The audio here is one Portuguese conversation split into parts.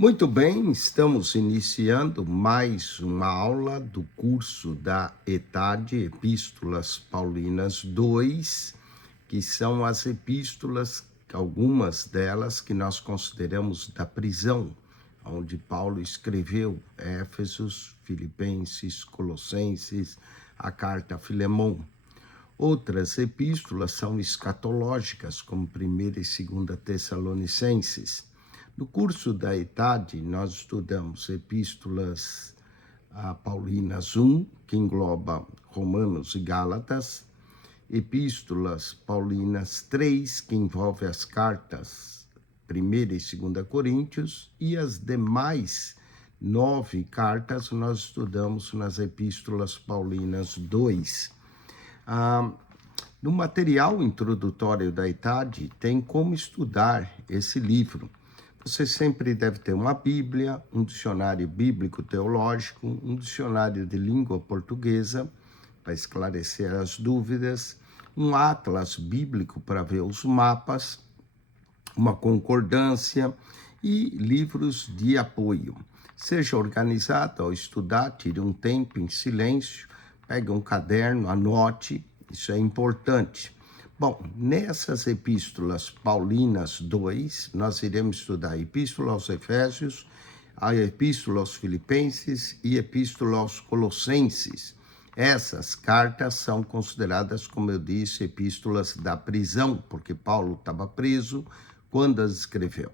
Muito bem, estamos iniciando mais uma aula do curso da ETAD, Epístolas Paulinas 2, que são as epístolas, algumas delas que nós consideramos da prisão, onde Paulo escreveu Éfesos, Filipenses, Colossenses, a carta a Filemão. Outras epístolas são escatológicas, como 1ª e 2ª Tessalonicenses. No curso da ETAD, nós estudamos epístolas paulinas 1, que engloba Romanos e Gálatas, epístolas paulinas 3, que envolve as cartas 1ª e 2ª Coríntios, e as demais 9 cartas nós estudamos nas epístolas paulinas 2. No material introdutório da ETAD tem como estudar esse livro. Você sempre deve ter uma Bíblia, um dicionário bíblico teológico, um dicionário de língua portuguesa para esclarecer as dúvidas, um atlas bíblico para ver os mapas, uma concordância e livros de apoio. Seja organizado ao estudar, tire um tempo em silêncio, pegue um caderno, anote, isso é importante. Bom, nessas epístolas paulinas 2, nós iremos estudar a epístola aos Efésios, a epístola aos Filipenses e a epístola aos Colossenses. Essas cartas são consideradas, como eu disse, epístolas da prisão, porque Paulo estava preso quando as escreveu.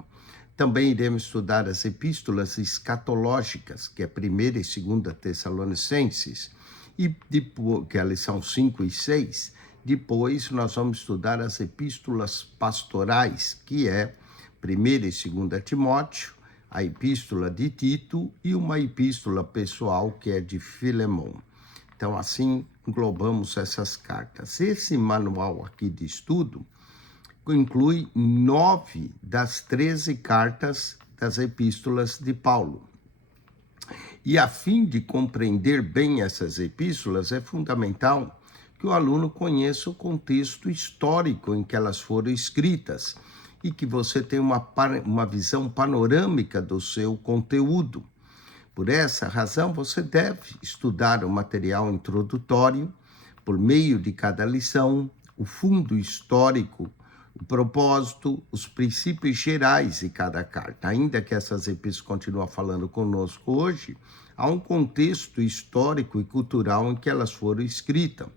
Também iremos estudar as epístolas escatológicas, que é 1ª e 2ª Tessalonicenses, e depois, que elas são 5 e 6. Depois nós vamos estudar as epístolas pastorais, que é 1ª e 2ª Timóteo, a epístola de Tito e uma epístola pessoal que é de Filemão. Então, assim, englobamos essas cartas. Esse manual aqui de estudo inclui 9 das 13 cartas das epístolas de Paulo. E a fim de compreender bem essas epístolas, é fundamental que o aluno conheça o contexto histórico em que elas foram escritas e que você tenha uma visão panorâmica do seu conteúdo. Por essa razão, você deve estudar o material introdutório por meio de cada lição, o fundo histórico, o propósito, os princípios gerais de cada carta. Ainda que essas epístolas continuem falando conosco hoje, há um contexto histórico e cultural em que elas foram escritas.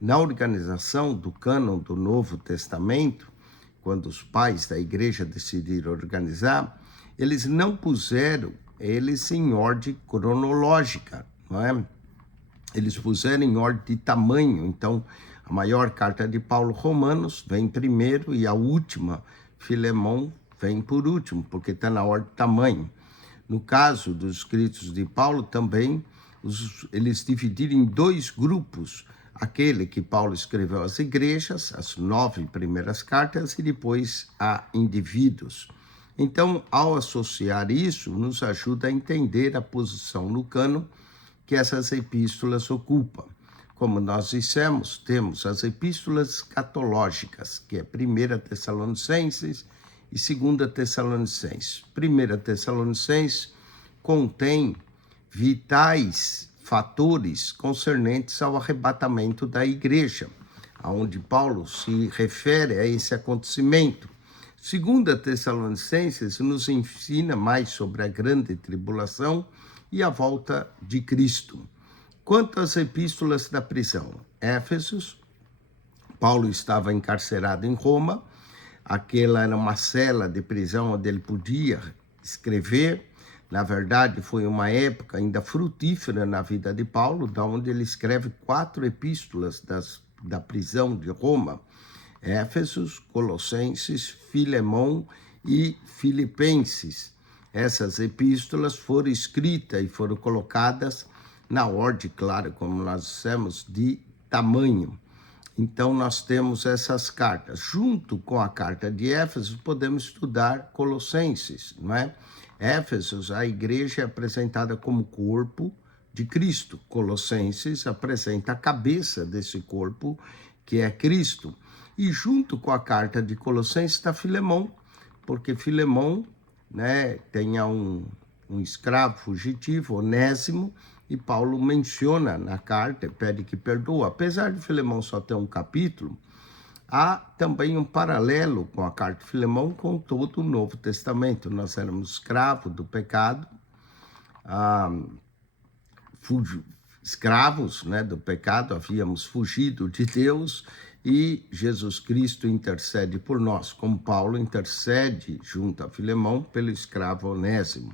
Na organização do cânon do Novo Testamento, quando os pais da igreja decidiram organizar, eles não puseram eles em ordem cronológica, não é? Eles puseram em ordem de tamanho. Então, a maior carta de Paulo, Romanos, vem primeiro e a última, Filemão, vem por último, porque está na ordem de tamanho. No caso dos escritos de Paulo, também, eles dividiram em 2 grupos, aquele que Paulo escreveu às igrejas, as 9 primeiras cartas, e depois a indivíduos. Então, ao associar isso, nos ajuda a entender a posição no cânon que essas epístolas ocupam. Como nós dissemos, temos as epístolas escatológicas, que é 1ª Tessalonicenses e 2ª Tessalonicenses. 1ª Tessalonicenses contém vitais fatores concernentes ao arrebatamento da igreja, aonde Paulo se refere a esse acontecimento. 2ª Tessalonicenses nos ensina mais sobre a grande tribulação e a volta de Cristo. Quanto às epístolas da prisão, Éfesos, Paulo estava encarcerado em Roma, aquela era uma cela de prisão onde ele podia escrever. Na verdade, foi uma época ainda frutífera na vida de Paulo, da onde ele escreve 4 epístolas da prisão de Roma: Éfesos, Colossenses, Filemão e Filipenses. Essas epístolas foram escritas e foram colocadas na ordem, claro, como nós dissemos, de tamanho. Então, nós temos essas cartas. Junto com a carta de Éfeso, podemos estudar Colossenses, não é? Éfesos, a igreja é apresentada como corpo de Cristo. Colossenses apresenta a cabeça desse corpo, que é Cristo. E junto com a carta de Colossenses está Filemão, porque Filemão né, tenha um escravo fugitivo, Onésimo, e Paulo menciona na carta, pede que perdoa. Apesar de Filemão só ter um capítulo, há também um paralelo com a carta de Filemão com todo o Novo Testamento. Nós éramos escravos do pecado, escravos, né, do pecado, havíamos fugido de Deus, e Jesus Cristo intercede por nós, como Paulo intercede junto a Filemão pelo escravo Onésimo.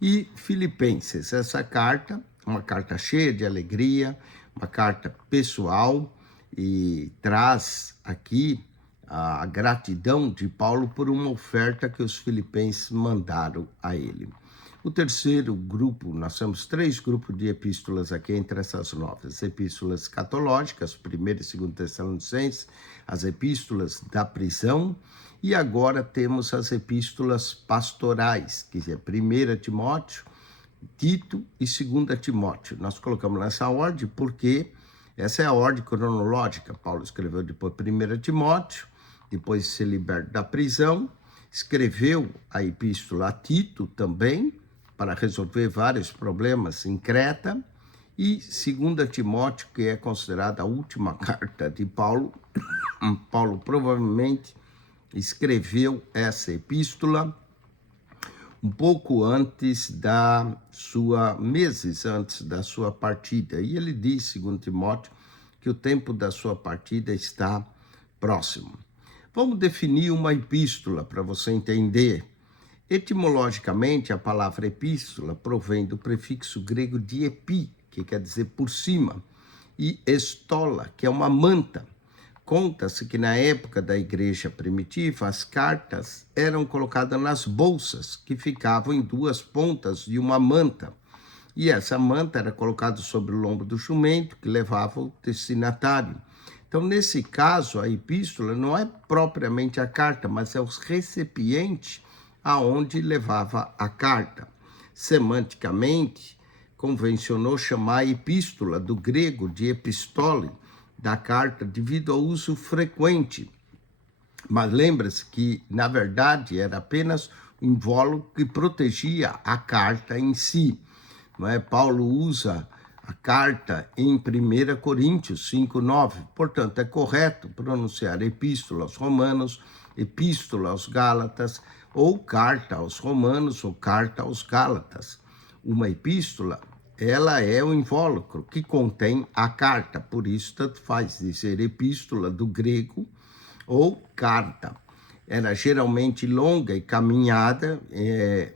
E Filipenses, essa carta, uma carta cheia de alegria, uma carta pessoal, e traz aqui a gratidão de Paulo por uma oferta que os filipenses mandaram a ele. O terceiro grupo, nós temos 3 grupos de epístolas aqui entre essas 9. As epístolas escatológicas, 1ª e 2ª Tessalonicenses, as epístolas da prisão, e agora temos as epístolas pastorais, que é 1 Timóteo, Tito e 2 Timóteo. Nós colocamos nessa ordem porque essa é a ordem cronológica. Paulo escreveu depois 1 Timóteo, depois se liberta da prisão, escreveu a epístola a Tito também, para resolver vários problemas em Creta, e 2 Timóteo, que é considerada a última carta de Paulo. Paulo provavelmente escreveu essa epístola um pouco antes meses antes da sua partida. E ele diz, 2 Timóteo, que o tempo da sua partida está próximo. Vamos definir uma epístola para você entender. Etimologicamente, a palavra epístola provém do prefixo grego de epi, que quer dizer por cima, e estola, que é uma manta. Conta-se que na época da igreja primitiva, as cartas eram colocadas nas bolsas, que ficavam em 2 pontas de uma manta. E essa manta era colocada sobre o lombo do jumento, que levava o destinatário. Então, nesse caso, a epístola não é propriamente a carta, mas é o recipiente aonde levava a carta. Semanticamente, convencionou chamar a epístola do grego de epistole, da carta, devido ao uso frequente. Mas lembra-se que, na verdade, era apenas um invólucro que protegia a carta em si. Não é? Paulo usa a carta em 1 Coríntios 5:9. Portanto, é correto pronunciar epístola aos Romanos, epístola aos Gálatas, ou carta aos Romanos, ou carta aos Gálatas. Uma epístola, ela é o invólucro que contém a carta, por isso tanto faz dizer epístola do grego ou carta. Era geralmente longa e caminhada,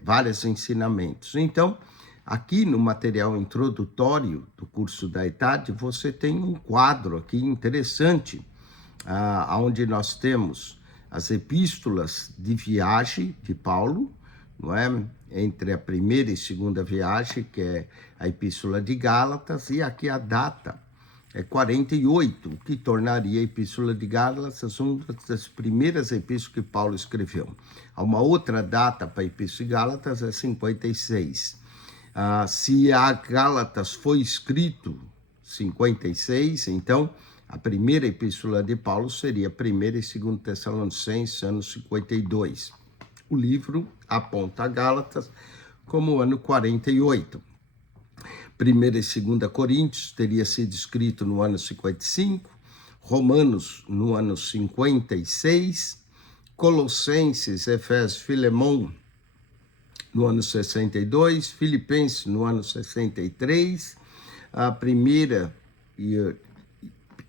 vários ensinamentos. Então, aqui no material introdutório do curso da ETAD, você tem um quadro aqui interessante, onde nós temos as epístolas de viagem de Paulo, não é? Entre a primeira e segunda viagem, que é a epístola de Gálatas, e aqui a data é 48, que tornaria a epístola de Gálatas uma das primeiras epístolas que Paulo escreveu. Há uma outra data para a epístola de Gálatas, é 56. Se a Gálatas foi escrito 56, então a primeira epístola de Paulo seria 1ª e 2ª Tessalonicenses, ano 52. O livro aponta a Gálatas como o ano 48. 1ª e 2ª Coríntios teria sido escrito no ano 55, Romanos no ano 56, Colossenses, Efésios, Filemão no ano 62, Filipenses no ano 63, a 1ª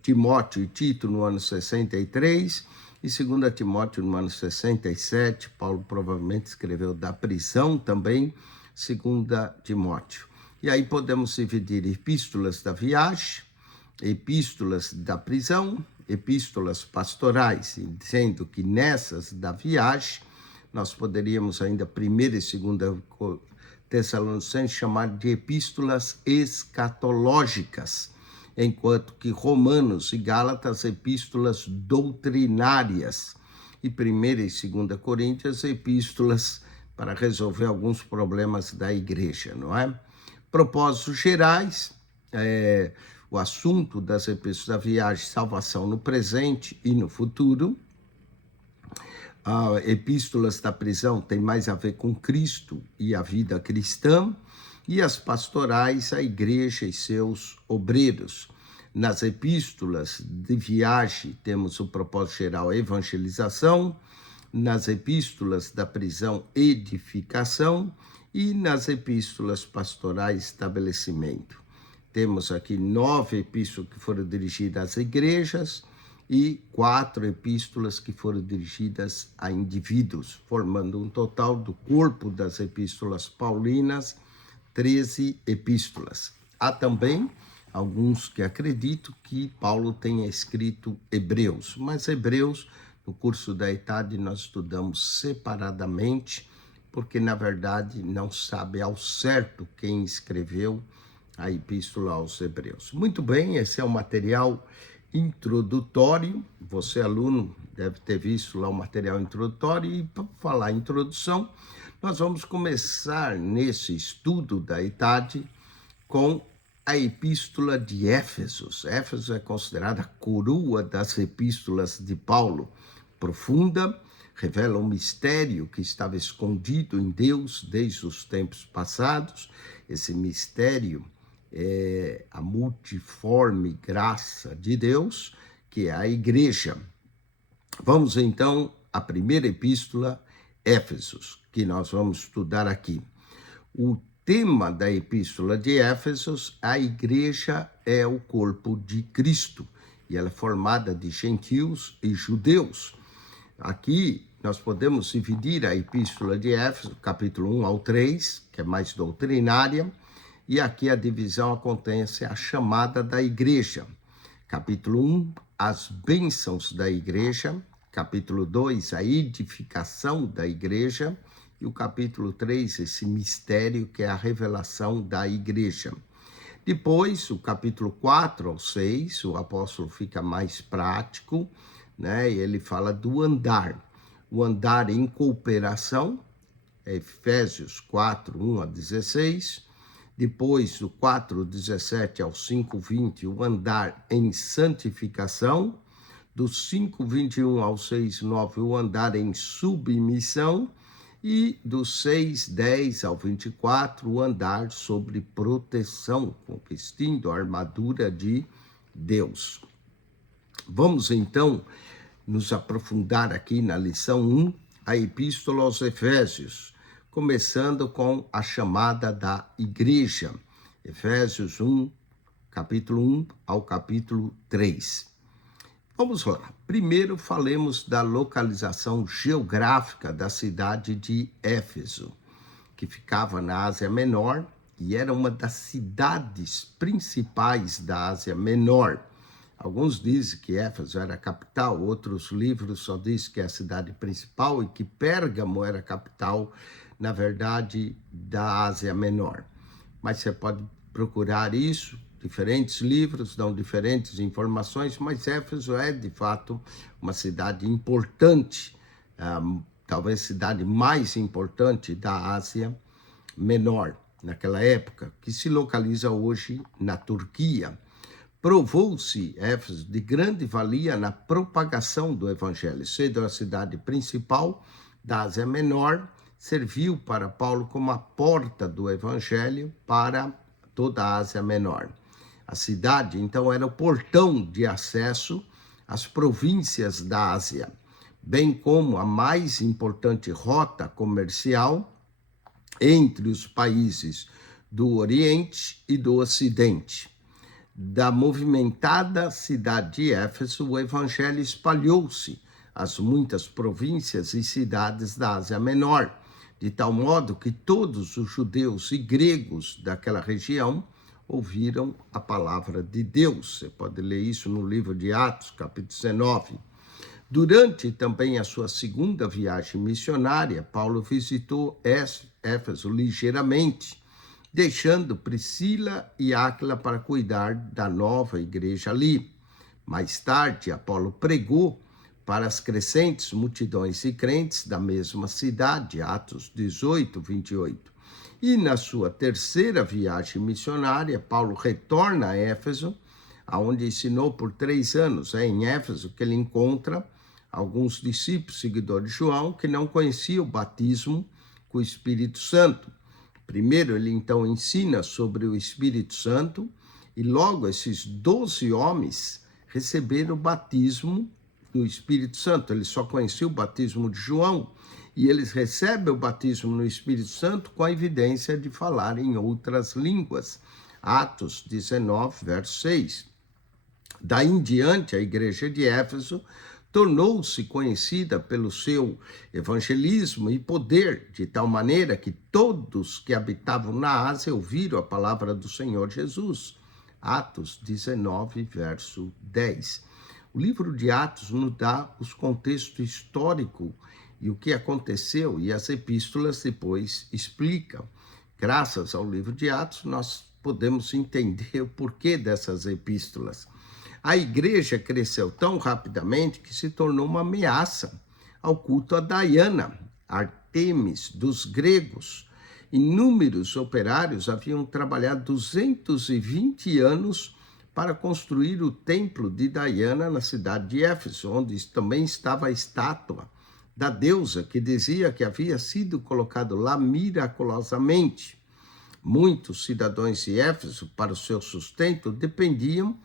Timóteo e Tito no ano 63 e 2 Timóteo no ano 67. Paulo provavelmente escreveu da prisão também, 2 Timóteo. E aí podemos dividir epístolas da viagem, epístolas da prisão, epístolas pastorais, dizendo que nessas da viagem nós poderíamos ainda 1ª e 2ª Tessalonicenses chamar de epístolas escatológicas, enquanto que Romanos e Gálatas, epístolas doutrinárias, e 1ª e 2ª Coríntios, epístolas para resolver alguns problemas da igreja, não é? Propósitos gerais, o assunto das epístolas da viagem, salvação no presente e no futuro. Epístolas da prisão tem mais a ver com Cristo e a vida cristã, e as pastorais, a igreja e seus obreiros. Nas epístolas de viagem, temos o propósito geral evangelização, nas epístolas da prisão, edificação, e nas epístolas pastorais, estabelecimento. Temos aqui 9 epístolas que foram dirigidas às igrejas e 4 epístolas que foram dirigidas a indivíduos, formando um total do corpo das epístolas paulinas, 13 epístolas. Há também alguns que acreditam que Paulo tenha escrito Hebreus, mas Hebreus, no curso da ETAD, nós estudamos separadamente, porque, na verdade, não sabe ao certo quem escreveu a Epístola aos Hebreus. Muito bem, esse é o material introdutório. Você, aluno, deve ter visto lá o material introdutório. E, para falar em introdução, nós vamos começar nesse estudo da ETAD com a Epístola de Éfesos. Éfeso é considerada a coroa das epístolas de Paulo. Profunda, revela um mistério que estava escondido em Deus desde os tempos passados. Esse mistério é a multiforme graça de Deus, que é a igreja. Vamos então à primeira epístola, Éfesos, que nós vamos estudar aqui. O tema da epístola de Éfesos, a igreja é o corpo de Cristo, e ela é formada de gentios e judeus. Aqui nós podemos dividir a epístola de Éfeso, capítulo 1 ao 3, que é mais doutrinária, e aqui a divisão acontece a chamada da igreja. Capítulo 1, as bênçãos da igreja. Capítulo 2, a edificação da igreja. E o capítulo 3, esse mistério que é a revelação da igreja. Depois, o capítulo 4 ao 6, o apóstolo fica mais prático, né? E ele fala do andar. O andar em cooperação, Efésios 4, 1 a 16. Depois, do 4, 17 ao 5, 20, o andar em santificação. Do 5, 21 ao 6, 9, o andar em submissão. E do 6, 10 ao 24, o andar sobre proteção, vestindo a armadura de Deus. Vamos então nos aprofundar aqui na lição 1, a Epístola aos Efésios, começando com a chamada da igreja. Efésios 1, capítulo 1 ao capítulo 3. Vamos lá. Primeiro falemos da localização geográfica da cidade de Éfeso, que ficava na Ásia Menor e era uma das cidades principais da Ásia Menor. Alguns dizem que Éfeso era a capital, outros livros só dizem que é a cidade principal e que Pérgamo era a capital, na verdade, da Ásia Menor. Mas você pode procurar isso, diferentes livros dão diferentes informações, mas Éfeso é, de fato, uma cidade importante, talvez a cidade mais importante da Ásia Menor, naquela época, que se localiza hoje na Turquia. Provou-se Éfeso de grande valia na propagação do evangelho. Sendo a cidade principal da Ásia Menor, serviu para Paulo como a porta do evangelho para toda a Ásia Menor. A cidade, então, era o portão de acesso às províncias da Ásia, bem como a mais importante rota comercial entre os países do Oriente e do Ocidente. Da movimentada cidade de Éfeso, o evangelho espalhou-se às muitas províncias e cidades da Ásia Menor, de tal modo que todos os judeus e gregos daquela região ouviram a palavra de Deus. Você pode ler isso no livro de Atos, capítulo 19. Durante também a sua segunda viagem missionária, Paulo visitou Éfeso ligeiramente, deixando Priscila e Áquila para cuidar da nova igreja ali. Mais tarde, Apolo pregou para as crescentes multidões de crentes da mesma cidade, Atos 18, 28. E na sua terceira viagem missionária, Paulo retorna a Éfeso, onde ensinou por 3 anos. É em Éfeso que ele encontra alguns discípulos, seguidores de João, que não conheciam o batismo com o Espírito Santo. Primeiro, ele então ensina sobre o Espírito Santo, e logo esses 12 homens receberam o batismo no Espírito Santo. Eles só conheciam o batismo de João, e eles recebem o batismo no Espírito Santo com a evidência de falar em outras línguas. Atos 19, verso 6. Daí em diante, a igreja de Éfeso tornou-se conhecida pelo seu evangelismo e poder, de tal maneira que todos que habitavam na Ásia ouviram a palavra do Senhor Jesus. Atos 19, verso 10. O livro de Atos nos dá os contextos históricos e o que aconteceu, e as epístolas depois explicam. Graças ao livro de Atos, nós podemos entender o porquê dessas epístolas. A igreja cresceu tão rapidamente que se tornou uma ameaça ao culto a Diana, Artemis dos gregos. Inúmeros operários haviam trabalhado 220 anos para construir o templo de Diana na cidade de Éfeso, onde também estava a estátua da deusa, que dizia que havia sido colocado lá miraculosamente. Muitos cidadãos de Éfeso, para o seu sustento, dependiam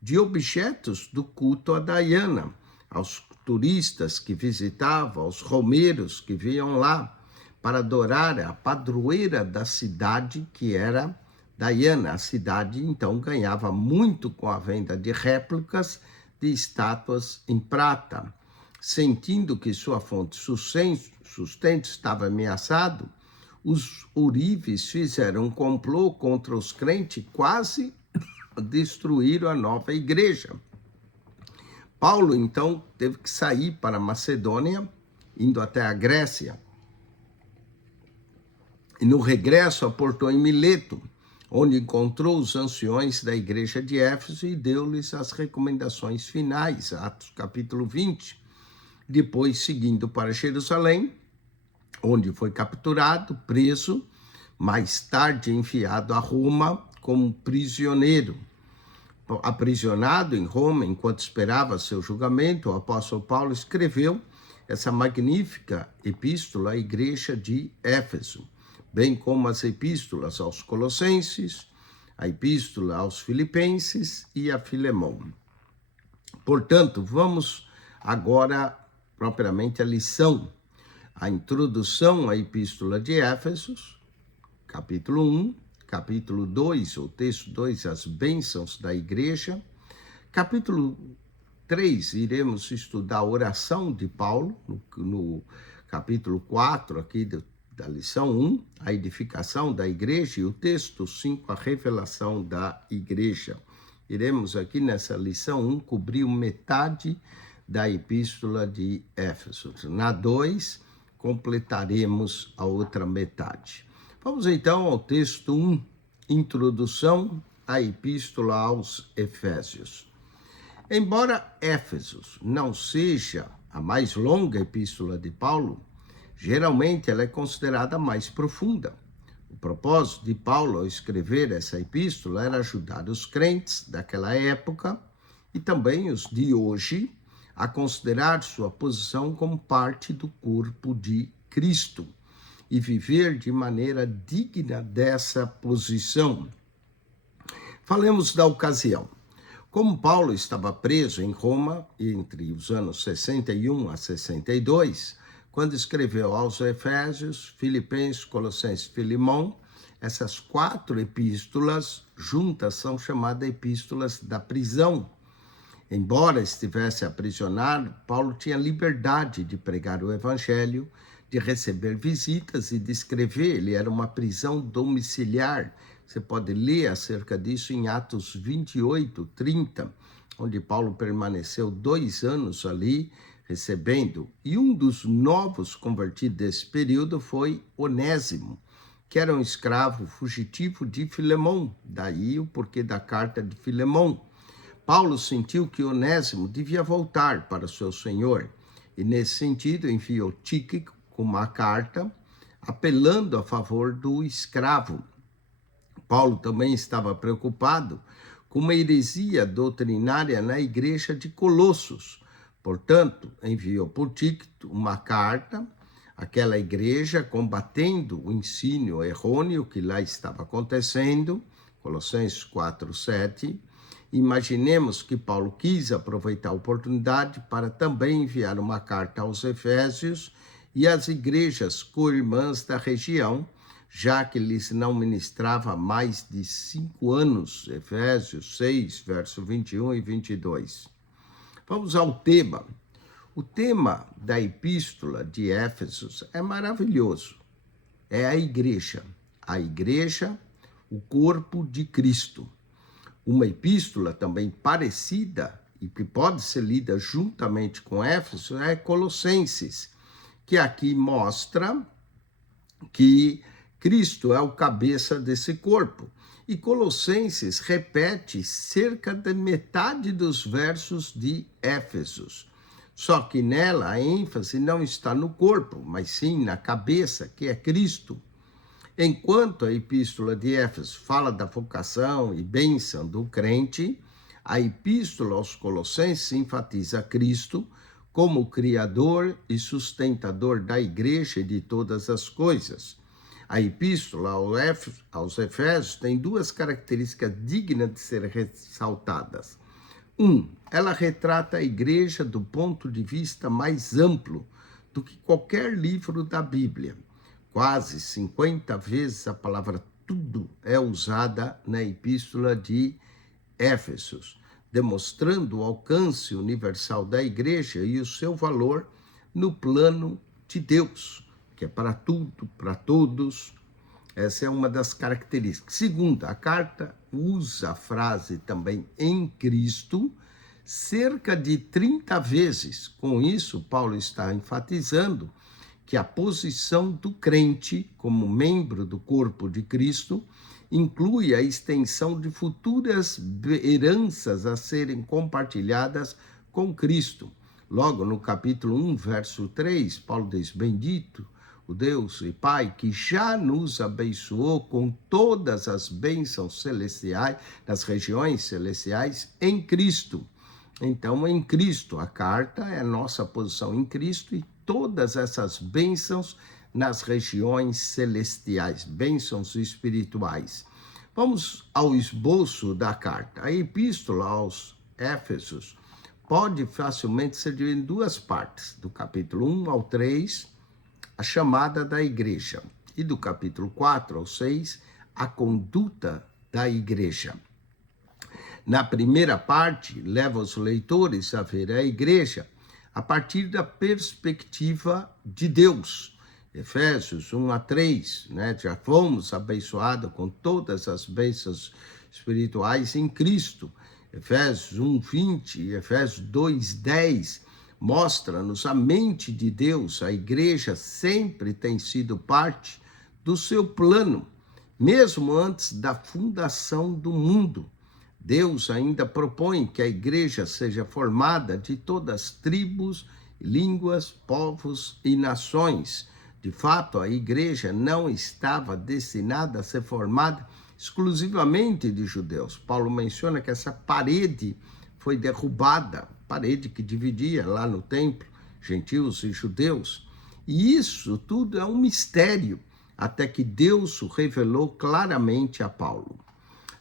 de objetos do culto a Diana, aos turistas que visitavam, aos romeiros que vinham lá para adorar a padroeira da cidade, que era Diana. A cidade, então, ganhava muito com a venda de réplicas de estátuas em prata. Sentindo que sua fonte de sustento estava ameaçado, os ourives fizeram um complô contra os crentes, quase destruíram a nova igreja. Paulo, então, teve que sair para a Macedônia, indo até a Grécia. E no regresso aportou em Mileto, onde encontrou os anciões da igreja de Éfeso e deu-lhes as recomendações finais, Atos capítulo 20. Depois, seguindo para Jerusalém, onde foi capturado, preso, mais tarde enviado a Roma como prisioneiro. Aprisionado em Roma, enquanto esperava seu julgamento, o apóstolo Paulo escreveu essa magnífica epístola à igreja de Éfeso, bem como as epístolas aos Colossenses, a epístola aos Filipenses e a Filemão. Portanto, vamos agora propriamente à lição, a introdução à epístola de Éfeso, capítulo 1, capítulo 2, o texto 2, as bênçãos da igreja. Capítulo 3, iremos estudar a oração de Paulo, no capítulo 4, aqui da lição 1, a edificação da igreja, e o texto 5, a revelação da igreja. Iremos aqui nessa lição 1 cobrir metade da epístola de Éfeso. Na 2, completaremos a outra metade. Vamos então ao texto 1, introdução à epístola aos Efésios. Embora Éfeso não seja a mais longa epístola de Paulo, geralmente ela é considerada a mais profunda. O propósito de Paulo ao escrever essa epístola era ajudar os crentes daquela época e também os de hoje a considerar sua posição como parte do corpo de Cristo e viver de maneira digna dessa posição. Falemos da ocasião. Como Paulo estava preso em Roma entre os anos 61 a 62, quando escreveu aos Efésios, Filipenses, Colossenses e Filemão, essas 4 epístolas juntas são chamadas epístolas da prisão. Embora estivesse aprisionado, Paulo tinha liberdade de pregar o evangelho, de receber visitas e de escrever. Ele era uma prisão domiciliar. Você pode ler acerca disso em Atos 28, 30, onde Paulo permaneceu 2 anos ali recebendo. E um dos novos convertidos desse período foi Onésimo, que era um escravo fugitivo de Filemão. Daí o porquê da carta de Filemão. Paulo sentiu que Onésimo devia voltar para o seu senhor e, nesse sentido, enviou Tíquico com uma carta apelando a favor do escravo. Paulo também estava preocupado com uma heresia doutrinária na igreja de Colossos, Portanto, enviou por Tíquico uma carta àquela igreja, combatendo o ensino errôneo que lá estava acontecendo, Colossenses 4:7. Imaginemos que Paulo quis aproveitar a oportunidade para também enviar uma carta aos Efésios e às igrejas co-irmãs da região, já que lhes não ministrava há mais de 5 anos, Efésios 6, verso 21 e 22. Vamos ao tema. O tema da epístola de Éfesos é maravilhoso. É a igreja, o corpo de Cristo. Uma epístola também parecida e que pode ser lida juntamente com Éfeso é Colossenses, que aqui mostra que Cristo é o cabeça desse corpo. E Colossenses repete cerca de metade dos versos de Éfesos. Só que nela a ênfase não está no corpo, mas sim na cabeça, que é Cristo. Enquanto a epístola de Éfeso fala da vocação e bênção do crente, a epístola aos Colossenses enfatiza Cristo como criador e sustentador da igreja e de todas as coisas. A epístola aos Efésios tem duas características dignas de ser ressaltadas. Ela retrata a igreja do ponto de vista mais amplo do que qualquer livro da Bíblia. Quase 50 vezes a palavra tudo é usada na epístola de Éfesos, demonstrando o alcance universal da igreja e o seu valor no plano de Deus, que é para tudo, para todos. Essa é uma das características. Segunda, a carta usa a frase também em Cristo cerca de 30 vezes. Com isso, Paulo está enfatizando que a posição do crente como membro do corpo de Cristo inclui a extensão de futuras heranças a serem compartilhadas com Cristo. Logo no capítulo 1, verso 3, Paulo diz: bendito o Deus e Pai que já nos abençoou com todas as bênçãos celestiais, nas regiões celestiais, em Cristo. Então, em Cristo, a carta é a nossa posição em Cristo e todas essas bênçãos nas regiões celestiais, bênçãos espirituais. Vamos ao esboço da carta. A epístola aos Éfesos pode facilmente ser dividida em duas partes, do capítulo 1 ao 3, a chamada da igreja, e do capítulo 4 ao 6, a conduta da igreja. Na primeira parte, leva os leitores a ver a igreja a partir da perspectiva de Deus. Efésios 1 a 3, já fomos abençoados com todas as bênçãos espirituais em Cristo. Efésios 1, 20 e Efésios 2, 10 mostra-nos a mente de Deus. A igreja sempre tem sido parte do seu plano, mesmo antes da fundação do mundo. Deus ainda propõe que a igreja seja formada de todas as tribos, línguas, povos e nações. De fato, a igreja não estava destinada a ser formada exclusivamente de judeus. Paulo menciona que essa parede foi derrubada, parede que dividia lá no templo gentios e judeus. E isso tudo é um mistério, até que Deus o revelou claramente a Paulo.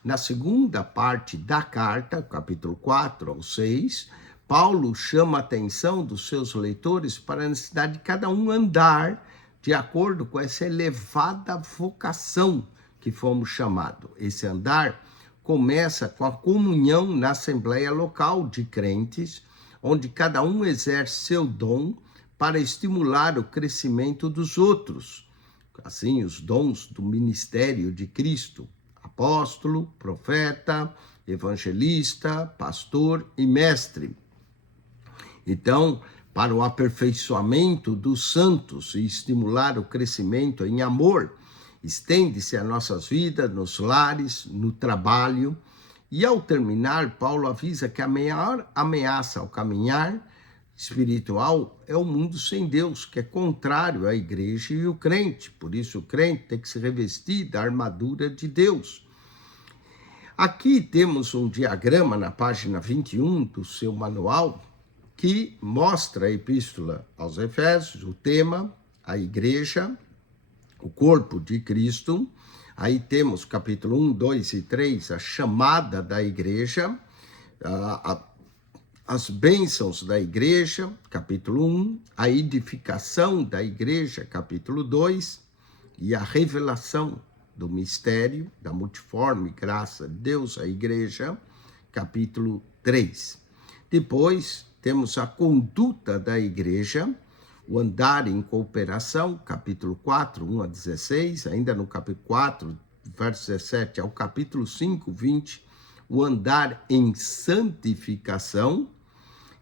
Na segunda parte da carta, capítulo 4 ao 6, Paulo chama a atenção dos seus leitores para a necessidade de cada um andar de acordo com essa elevada vocação que fomos chamados. Esse andar começa com a comunhão na assembleia local de crentes, onde cada um exerce seu dom para estimular o crescimento dos outros. Assim, os dons do ministério de Cristo: apóstolo, profeta, evangelista, pastor e mestre. Então, para o aperfeiçoamento dos santos e estimular o crescimento em amor, estende-se a nossas vidas, nos lares, no trabalho. E ao terminar, Paulo avisa que a maior ameaça ao caminhar espiritual é o mundo sem Deus, que é contrário à igreja e o crente. Por isso o crente tem que se revestir da armadura de Deus. Aqui temos um diagrama na página 21 do seu manual, que mostra a epístola aos Efésios, o tema, a igreja, o corpo de Cristo. Aí temos capítulo 1, 2 e 3, a chamada da igreja, as bênçãos da igreja, capítulo 1, a edificação da igreja, capítulo 2, e a revelação do mistério da multiforme graça de Deus à igreja, capítulo 3. Depois temos a conduta da igreja, o andar em cooperação, capítulo 4, 1 a 16, ainda no capítulo 4, verso 17 ao capítulo 5, 20, o andar em santificação.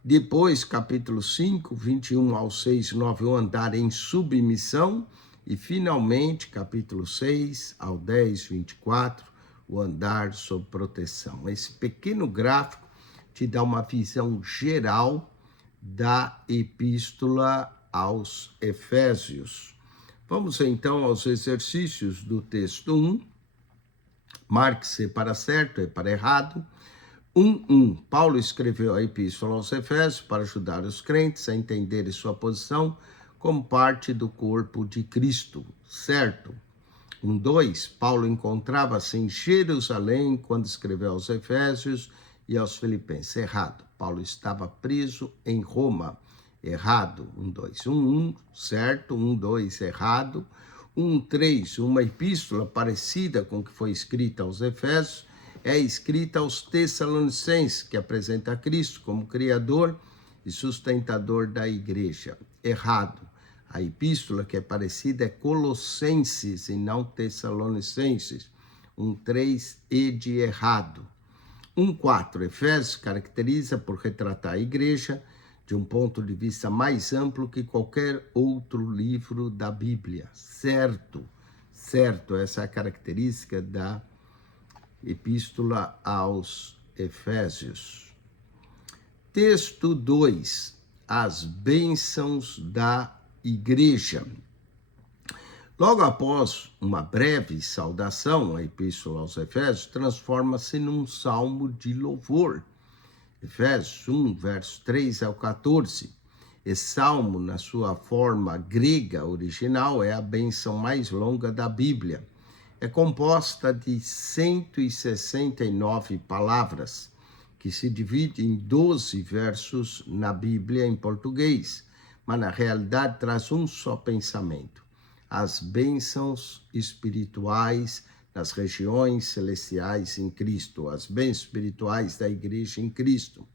Depois, capítulo 5, 21 ao 6, 9, o andar em submissão. E, finalmente, capítulo 6 ao 10, 24, o andar sob proteção. Esse pequeno gráfico te dá uma visão geral da epístola aos Efésios. Vamos então aos exercícios do texto 1. Marque-se para certo e para errado. 1:1. Paulo escreveu a epístola aos Efésios para ajudar os crentes a entenderem sua posição como parte do corpo de Cristo, certo? 1:2. Paulo encontrava-se em Jerusalém quando escreveu aos Efésios e aos Filipenses, errado. Paulo estava preso em Roma, errado. 1:2. 1:1, certo. 1:2, errado. 1:3, uma epístola parecida com que foi escrita aos Efésios, é escrita aos Tessalonicenses, que apresenta a Cristo como Criador e sustentador da igreja. Errado. A epístola que é parecida é Colossenses e não Tessalonicenses. 1:3, e de errado. 1:4, Efésios caracteriza por retratar a igreja de um ponto de vista mais amplo que qualquer outro livro da Bíblia. Certo, essa é a característica da epístola aos Efésios. Texto 2, as bênçãos da igreja. Logo após uma breve saudação, a epístola aos Efésios transforma-se num salmo de louvor. Efésios 1, verso 3 ao 14. Esse salmo, na sua forma grega original, é a bênção mais longa da Bíblia. É composta de 169 palavras, que se divide em 12 versos na Bíblia em português, mas na realidade traz um só pensamento: as bênçãos espirituais nas regiões celestiais em Cristo, as bênçãos espirituais da igreja em Cristo.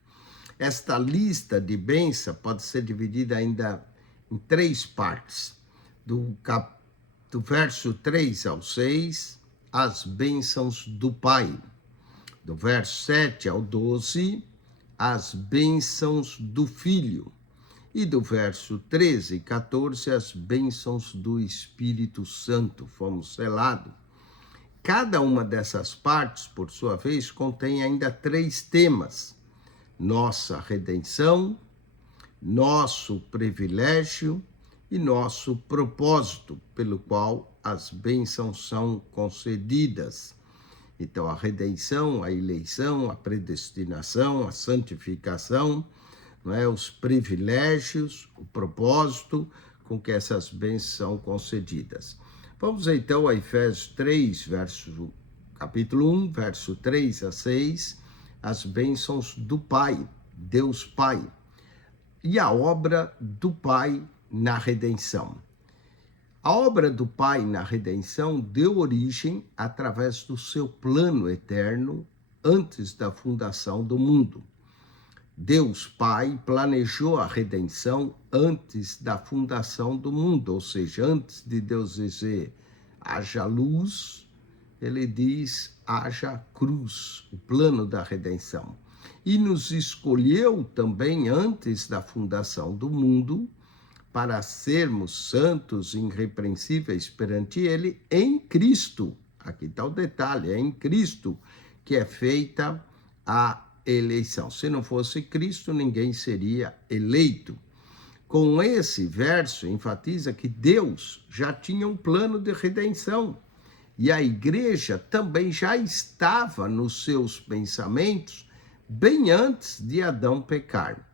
Esta lista de bênçãos pode ser dividida ainda em 3 partes. Do verso 3 ao 6, as bênçãos do Pai. Do verso 7 ao 12, as bênçãos do Filho. E do verso 13 e 14, as bênçãos do Espírito Santo. Fomos selados. Cada uma dessas partes, por sua vez, contém ainda 3 temas: nossa redenção, nosso privilégio e nosso propósito, pelo qual as bênçãos são concedidas. Então, a redenção, a eleição, a predestinação, a santificação, os privilégios, o propósito com que essas bênçãos são concedidas. Vamos então a Efésios 3, capítulo 1, verso 3 a 6, as bênçãos do Pai, Deus Pai, e a obra do Pai na redenção. A obra do Pai na redenção deu origem através do seu plano eterno antes da fundação do mundo. Deus Pai planejou a redenção antes da fundação do mundo, ou seja, antes de Deus dizer haja luz, ele diz haja cruz, o plano da redenção. E nos escolheu também antes da fundação do mundo para sermos santos e irrepreensíveis perante ele em Cristo. Aqui está o detalhe, é em Cristo que é feita a eleição. Se não fosse Cristo, ninguém seria eleito. Com esse verso, enfatiza que Deus já tinha um plano de redenção e a igreja também já estava nos seus pensamentos bem antes de Adão pecar.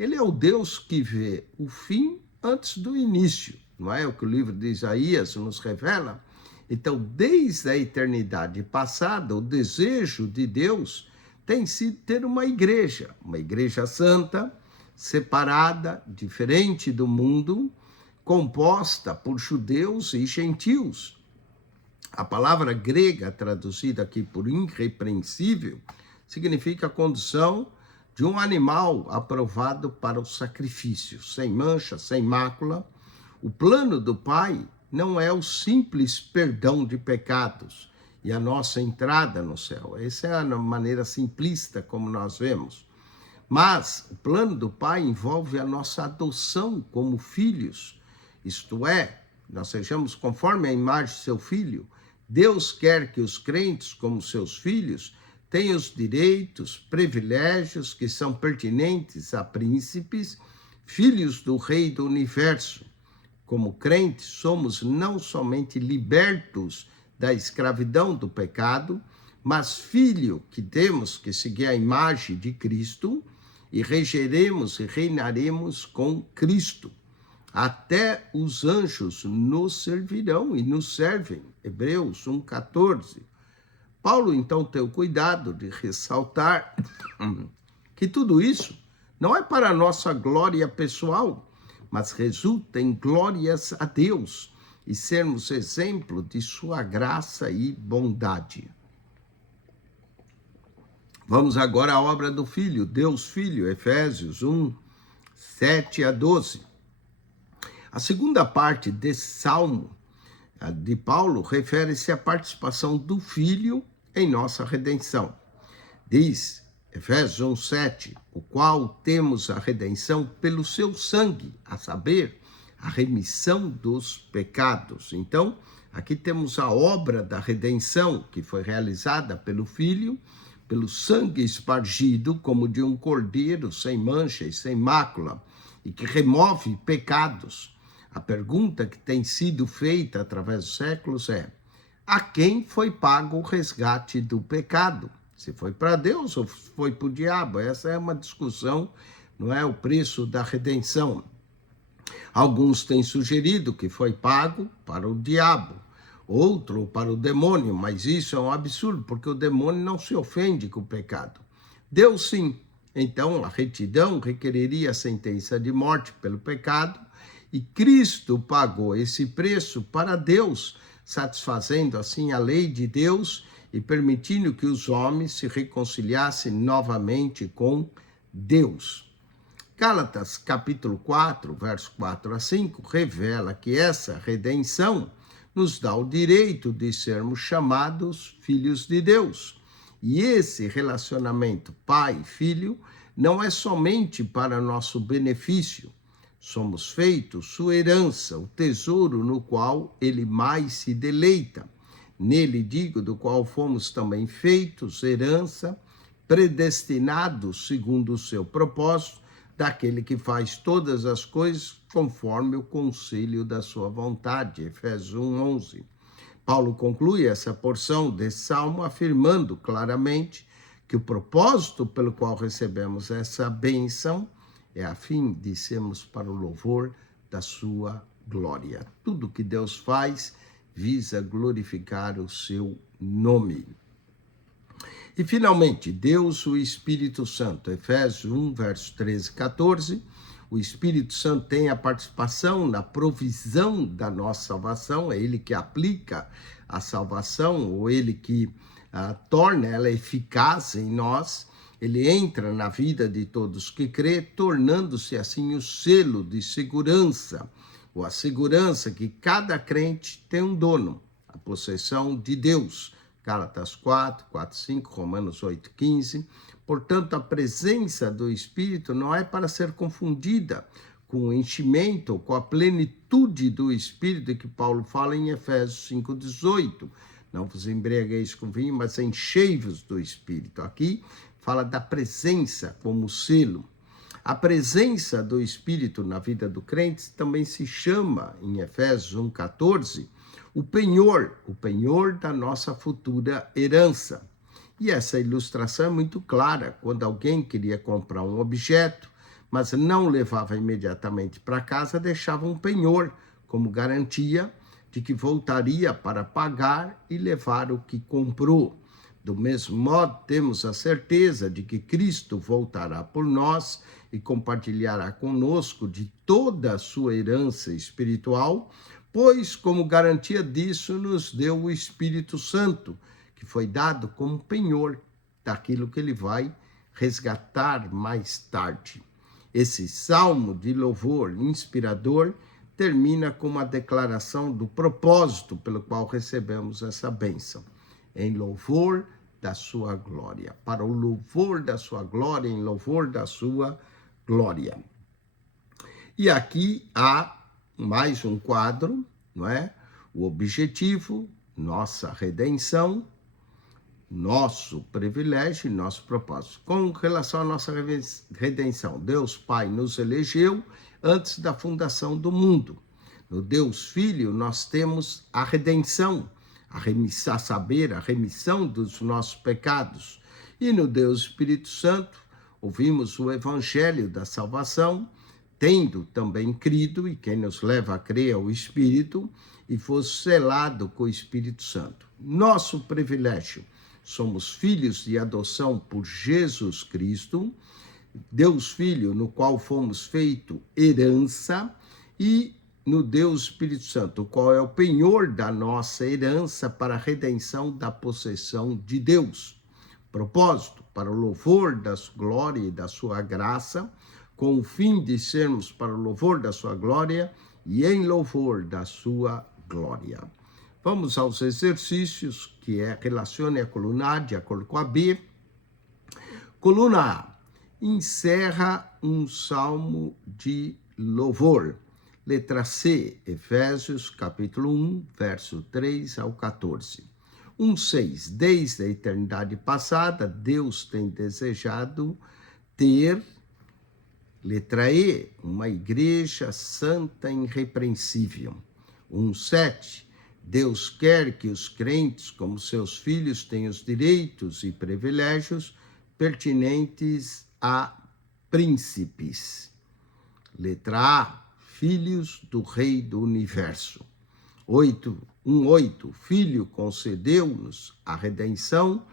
Ele é o Deus que vê o fim antes do início, não é o que o livro de Isaías nos revela? Então, desde a eternidade passada, o desejo de Deus tem sido ter uma igreja santa, separada, diferente do mundo, composta por judeus e gentios. A palavra grega, traduzida aqui por irrepreensível, significa a condição de um animal aprovado para o sacrifício, sem mancha, sem mácula. O plano do Pai não é o simples perdão de pecados e a nossa entrada no céu. Essa é a maneira simplista como nós vemos. Mas o plano do Pai envolve a nossa adoção como filhos, isto é, nós sejamos conforme a imagem de seu Filho. Deus quer que os crentes, como seus filhos, tenham os direitos, privilégios que são pertinentes a príncipes, filhos do Rei do Universo. Como crentes, somos não somente libertos da escravidão do pecado, mas filho que temos que seguir a imagem de Cristo e regeremos e reinaremos com Cristo. Até os anjos nos servirão e nos servem. Hebreus 1,14. Paulo, então, tem o cuidado de ressaltar que tudo isso não é para a nossa glória pessoal, mas resulta em glórias a Deus e sermos exemplo de sua graça e bondade. Vamos agora à obra do Filho, Deus Filho, Efésios 1, 7 a 12. A segunda parte desse salmo de Paulo refere-se à participação do Filho em nossa redenção. Diz, Efésios 1, 7, o qual temos a redenção pelo seu sangue, a saber, a remissão dos pecados. Então, aqui temos a obra da redenção que foi realizada pelo Filho, pelo sangue espargido como de um cordeiro sem mancha e sem mácula, e que remove pecados. A pergunta que tem sido feita através dos séculos é: a quem foi pago o resgate do pecado? Se foi para Deus ou foi para o diabo? Essa é uma discussão, não é? O preço da redenção. Alguns têm sugerido que foi pago para o diabo, outro para o demônio, mas isso é um absurdo, porque o demônio não se ofende com o pecado. Deus sim. Então, a retidão requereria a sentença de morte pelo pecado, e Cristo pagou esse preço para Deus, satisfazendo assim a lei de Deus e permitindo que os homens se reconciliassem novamente com Deus. Gálatas capítulo 4, verso 4 a 5, revela que essa redenção nos dá o direito de sermos chamados filhos de Deus. E esse relacionamento pai-filho não é somente para nosso benefício. Somos feitos sua herança, o tesouro no qual ele mais se deleita. Nele, digo, do qual fomos também feitos herança, predestinados segundo o seu propósito, daquele que faz todas as coisas conforme o conselho da sua vontade. Efésios 1:11. Paulo conclui essa porção desse salmo afirmando claramente que o propósito pelo qual recebemos essa bênção é a fim de sermos para o louvor da sua glória. Tudo que Deus faz visa glorificar o seu nome. E, finalmente, Deus, o Espírito Santo. Efésios 1, verso 13 e 14. O Espírito Santo tem a participação na provisão da nossa salvação. É ele que aplica a salvação, ou ele que torna ela eficaz em nós. Ele entra na vida de todos que crê, tornando-se assim o selo de segurança, ou a segurança que cada crente tem um dono, a possessão de Deus. Gálatas 4, 5, Romanos 8, 15. Portanto, a presença do Espírito não é para ser confundida com o enchimento, com a plenitude do Espírito que Paulo fala em Efésios 5, 18. Não vos embriagueis com vinho, mas enchei-vos do Espírito. Aqui fala da presença como selo. A presença do Espírito na vida do crente também se chama, em Efésios 1,14, o penhor da nossa futura herança. E essa ilustração é muito clara. Quando alguém queria comprar um objeto, mas não levava imediatamente para casa, deixava um penhor como garantia de que voltaria para pagar e levar o que comprou. Do mesmo modo, temos a certeza de que Cristo voltará por nós e compartilhará conosco de toda a sua herança espiritual, pois, como garantia disso, nos deu o Espírito Santo, que foi dado como penhor daquilo que ele vai resgatar mais tarde. Esse salmo de louvor inspirador termina com uma declaração do propósito pelo qual recebemos essa bênção. Em louvor da sua glória, para o louvor da sua glória, em louvor da sua glória. E aqui há mais um quadro, não é? O objetivo, nossa redenção, nosso privilégio e nosso propósito. Com relação à nossa redenção, Deus Pai nos elegeu antes da fundação do mundo. No Deus Filho, nós temos a redenção, a remissão dos nossos pecados. E no Deus Espírito Santo, ouvimos o evangelho da salvação, tendo também crido, e quem nos leva a crer é o Espírito, e foi selado com o Espírito Santo. Nosso privilégio, somos filhos de adoção por Jesus Cristo, Deus Filho, no qual fomos feito herança, e no Deus Espírito Santo, o qual é o penhor da nossa herança para a redenção da possessão de Deus. Propósito, para o louvor da sua glória e da sua graça, com o fim de sermos para o louvor da sua glória e em louvor da sua glória. Vamos aos exercícios, que relacione a coluna A de acordo com a B. Coluna A, encerra um salmo de louvor. Letra C, Efésios, capítulo 1, verso 3 ao 14. 1:6, desde a eternidade passada, Deus tem desejado ter, letra E, uma igreja santa e irrepreensível. 1:7, Deus quer que os crentes, como seus filhos, tenham os direitos e privilégios pertinentes a príncipes. Letra A, filhos do Rei do Universo. 1:8, Filho concedeu-nos a redenção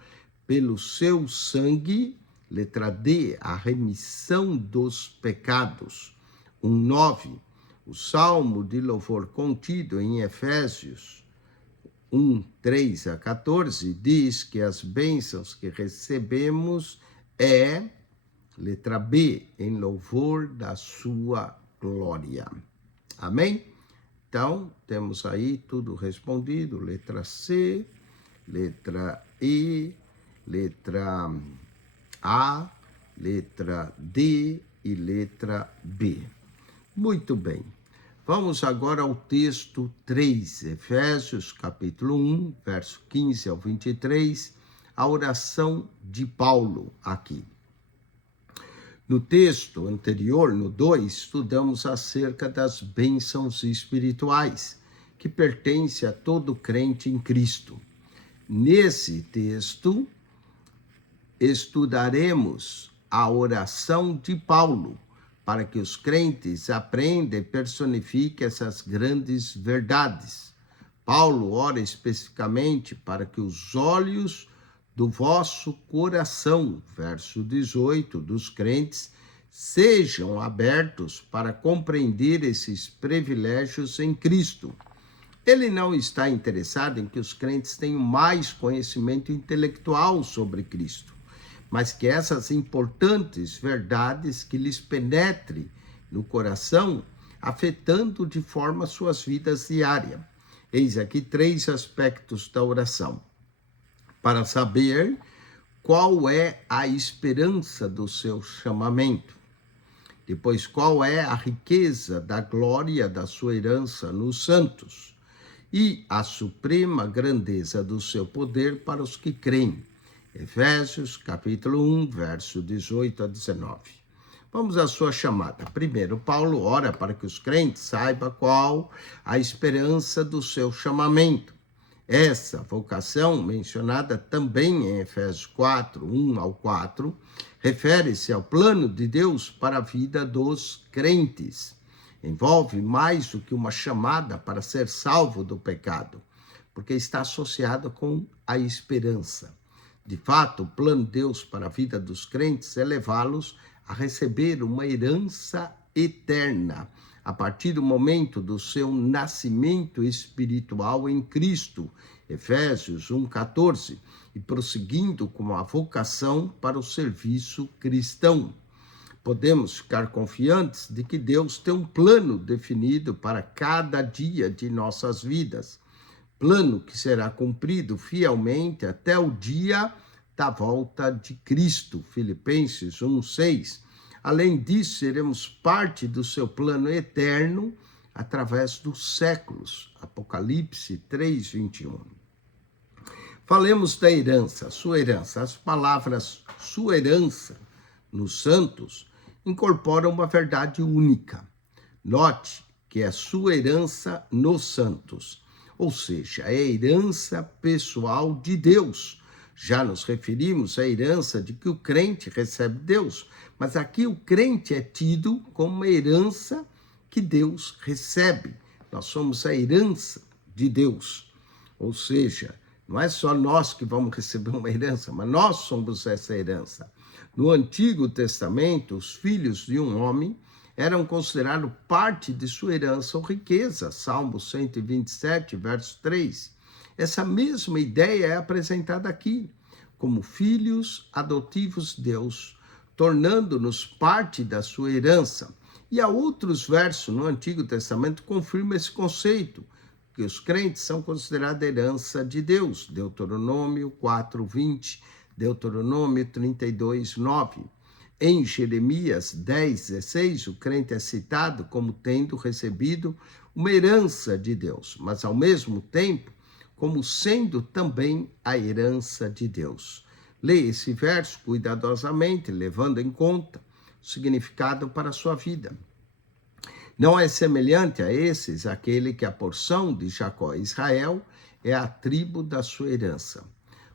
pelo seu sangue. Letra D, a remissão dos pecados. 1:9, o salmo de louvor contido em Efésios 1:3 a 14 diz que as bênçãos que recebemos letra B, em louvor da sua glória. Amém? Então, temos aí tudo respondido, letra C, letra E, letra A, letra D e letra B. Muito bem. Vamos agora ao texto 3, Efésios, capítulo 1, verso 15 ao 23, a oração de Paulo aqui. No texto anterior, no 2, estudamos acerca das bênçãos espirituais, que pertence a todo crente em Cristo. Nesse texto, estudaremos a oração de Paulo, para que os crentes aprendam e personifiquem essas grandes verdades. Paulo ora especificamente para que os olhos do vosso coração, verso 18, dos crentes, sejam abertos para compreender esses privilégios em Cristo. Ele não está interessado em que os crentes tenham mais conhecimento intelectual sobre Cristo, mas que essas importantes verdades que lhes penetrem no coração, afetando de forma suas vidas diárias. Eis aqui 3 aspectos da oração. Para saber qual é a esperança do seu chamamento. Depois, qual é a riqueza da glória da sua herança nos santos. E a suprema grandeza do seu poder para os que creem. Efésios, capítulo 1, verso 18 a 19. Vamos à sua chamada. Primeiro, Paulo ora para que os crentes saibam qual a esperança do seu chamamento. Essa vocação, mencionada também em Efésios 4, 1 ao 4, refere-se ao plano de Deus para a vida dos crentes. Envolve mais do que uma chamada para ser salvo do pecado, porque está associado com a esperança. De fato, o plano de Deus para a vida dos crentes é levá-los a receber uma herança eterna, a partir do momento do seu nascimento espiritual em Cristo, Efésios 1,14, e prosseguindo com a vocação para o serviço cristão. Podemos ficar confiantes de que Deus tem um plano definido para cada dia de nossas vidas, plano que será cumprido fielmente até o dia da volta de Cristo, Filipenses 1,6. Além disso, seremos parte do seu plano eterno através dos séculos, Apocalipse 3:21. Falemos da herança, sua herança. As palavras sua herança nos santos incorporam uma verdade única. Note que é sua herança nos santos, ou seja, é a herança pessoal de Deus. Já nos referimos à herança de que o crente recebe Deus, mas aqui o crente é tido como uma herança que Deus recebe. Nós somos a herança de Deus, ou seja, não é só nós que vamos receber uma herança, mas nós somos essa herança. No Antigo Testamento, os filhos de um homem eram considerados parte de sua herança ou riqueza, Salmo 127, verso 3. Essa mesma ideia é apresentada aqui, como filhos adotivos de Deus, tornando-nos parte da sua herança. E há outros versos no Antigo Testamento que confirmam esse conceito, que os crentes são considerados herança de Deus. Deuteronômio 4:20, Deuteronômio 32:9. Em Jeremias 10:16, o crente é citado como tendo recebido uma herança de Deus, mas ao mesmo tempo como sendo também a herança de Deus. Leia esse verso cuidadosamente, levando em conta o significado para a sua vida. Não é semelhante a esses aquele que a porção de Jacó e Israel é a tribo da sua herança.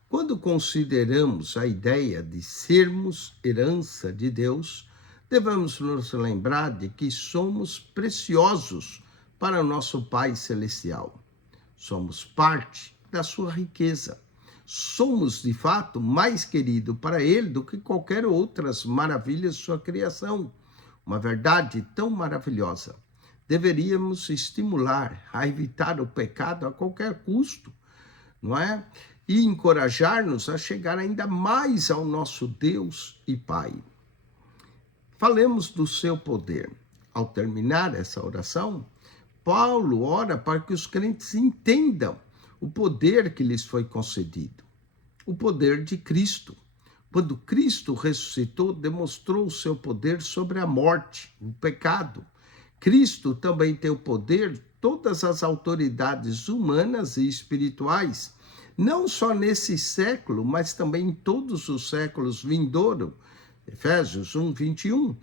Quando consideramos a ideia de sermos herança de Deus, devemos nos lembrar de que somos preciosos para o nosso Pai Celestial. Somos parte da sua riqueza. Somos, de fato, mais querido para Ele do que qualquer outras maravilhas de sua criação. Uma verdade tão maravilhosa. Deveríamos estimular a evitar o pecado a qualquer custo, não é? E encorajar-nos a chegar ainda mais ao nosso Deus e Pai. Falemos do seu poder. Ao terminar essa oração, Paulo ora para que os crentes entendam o poder que lhes foi concedido, o poder de Cristo. Quando Cristo ressuscitou, demonstrou o seu poder sobre a morte, o pecado. Cristo também tem o poder de todas as autoridades humanas e espirituais, não só nesse século, mas também em todos os séculos vindouros. Efésios 1:21.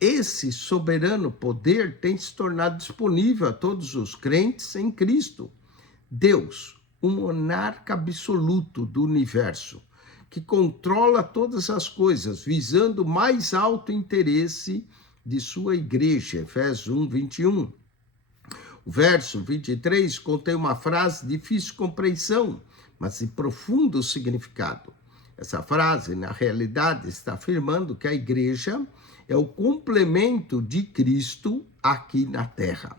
Esse soberano poder tem se tornado disponível a todos os crentes em Cristo. Deus, o monarca absoluto do universo, que controla todas as coisas, visando o mais alto interesse de sua igreja, Efésios 1:21. O verso 23 contém uma frase de difícil compreensão, mas de profundo significado. Essa frase, na realidade, está afirmando que a igreja é o complemento de Cristo aqui na terra.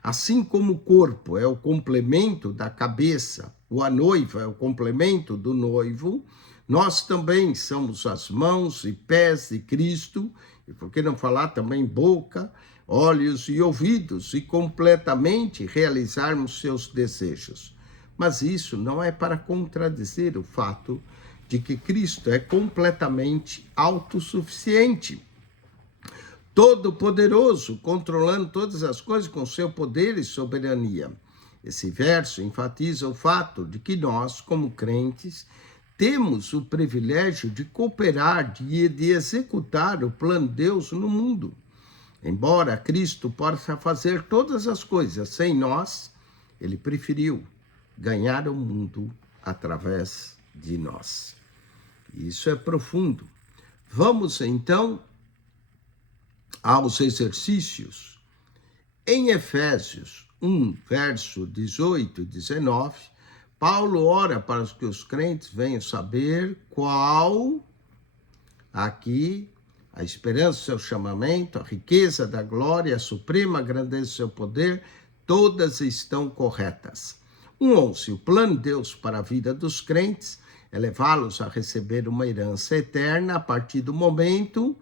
Assim como o corpo é o complemento da cabeça, ou a noiva é o complemento do noivo, nós também somos as mãos e pés de Cristo, e por que não falar também boca, olhos e ouvidos, e completamente realizarmos seus desejos. Mas isso não é para contradizer o fato de que Cristo é completamente autossuficiente, todo-poderoso, controlando todas as coisas com seu poder e soberania. Esse verso enfatiza o fato de que nós, como crentes, temos o privilégio de cooperar, de executar o plano de Deus no mundo. Embora Cristo possa fazer todas as coisas sem nós, ele preferiu ganhar o mundo através de nós. Isso é profundo. Vamos então aos exercícios. Em Efésios 1, verso 18 e 19, Paulo ora para que os crentes venham saber qual, aqui, a esperança do seu chamamento, a riqueza da glória, a suprema grandeza do seu poder, todas estão corretas. 1:11, o plano de Deus para a vida dos crentes é levá-los a receber uma herança eterna a partir do momento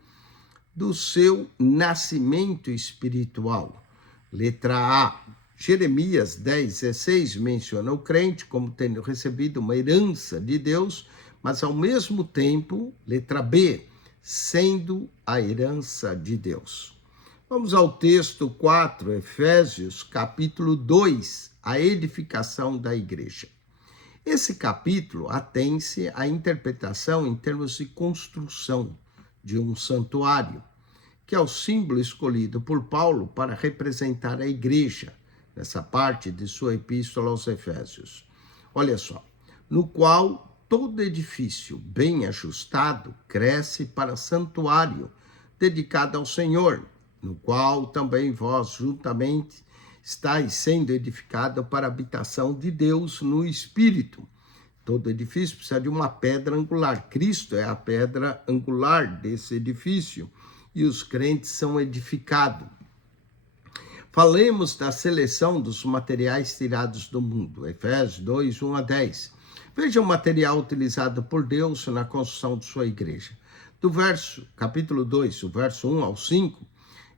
do seu nascimento espiritual. Letra A, Jeremias 10:16 menciona o crente como tendo recebido uma herança de Deus, mas ao mesmo tempo, letra B, sendo a herança de Deus. Vamos ao texto 4, Efésios, capítulo 2, a edificação da igreja. Esse capítulo atém-se à interpretação em termos de construção de um santuário, que é o símbolo escolhido por Paulo para representar a igreja, nessa parte de sua epístola aos Efésios. Olha só, no qual todo edifício bem ajustado cresce para santuário dedicado ao Senhor, no qual também vós juntamente estáis sendo edificado para a habitação de Deus no Espírito. Todo edifício precisa de uma pedra angular. Cristo é a pedra angular desse edifício e os crentes são edificados. Falemos da seleção dos materiais tirados do mundo. Efésios 2, 1-10. Veja o material utilizado por Deus na construção de sua igreja. Do capítulo 2, o verso 1 ao 5,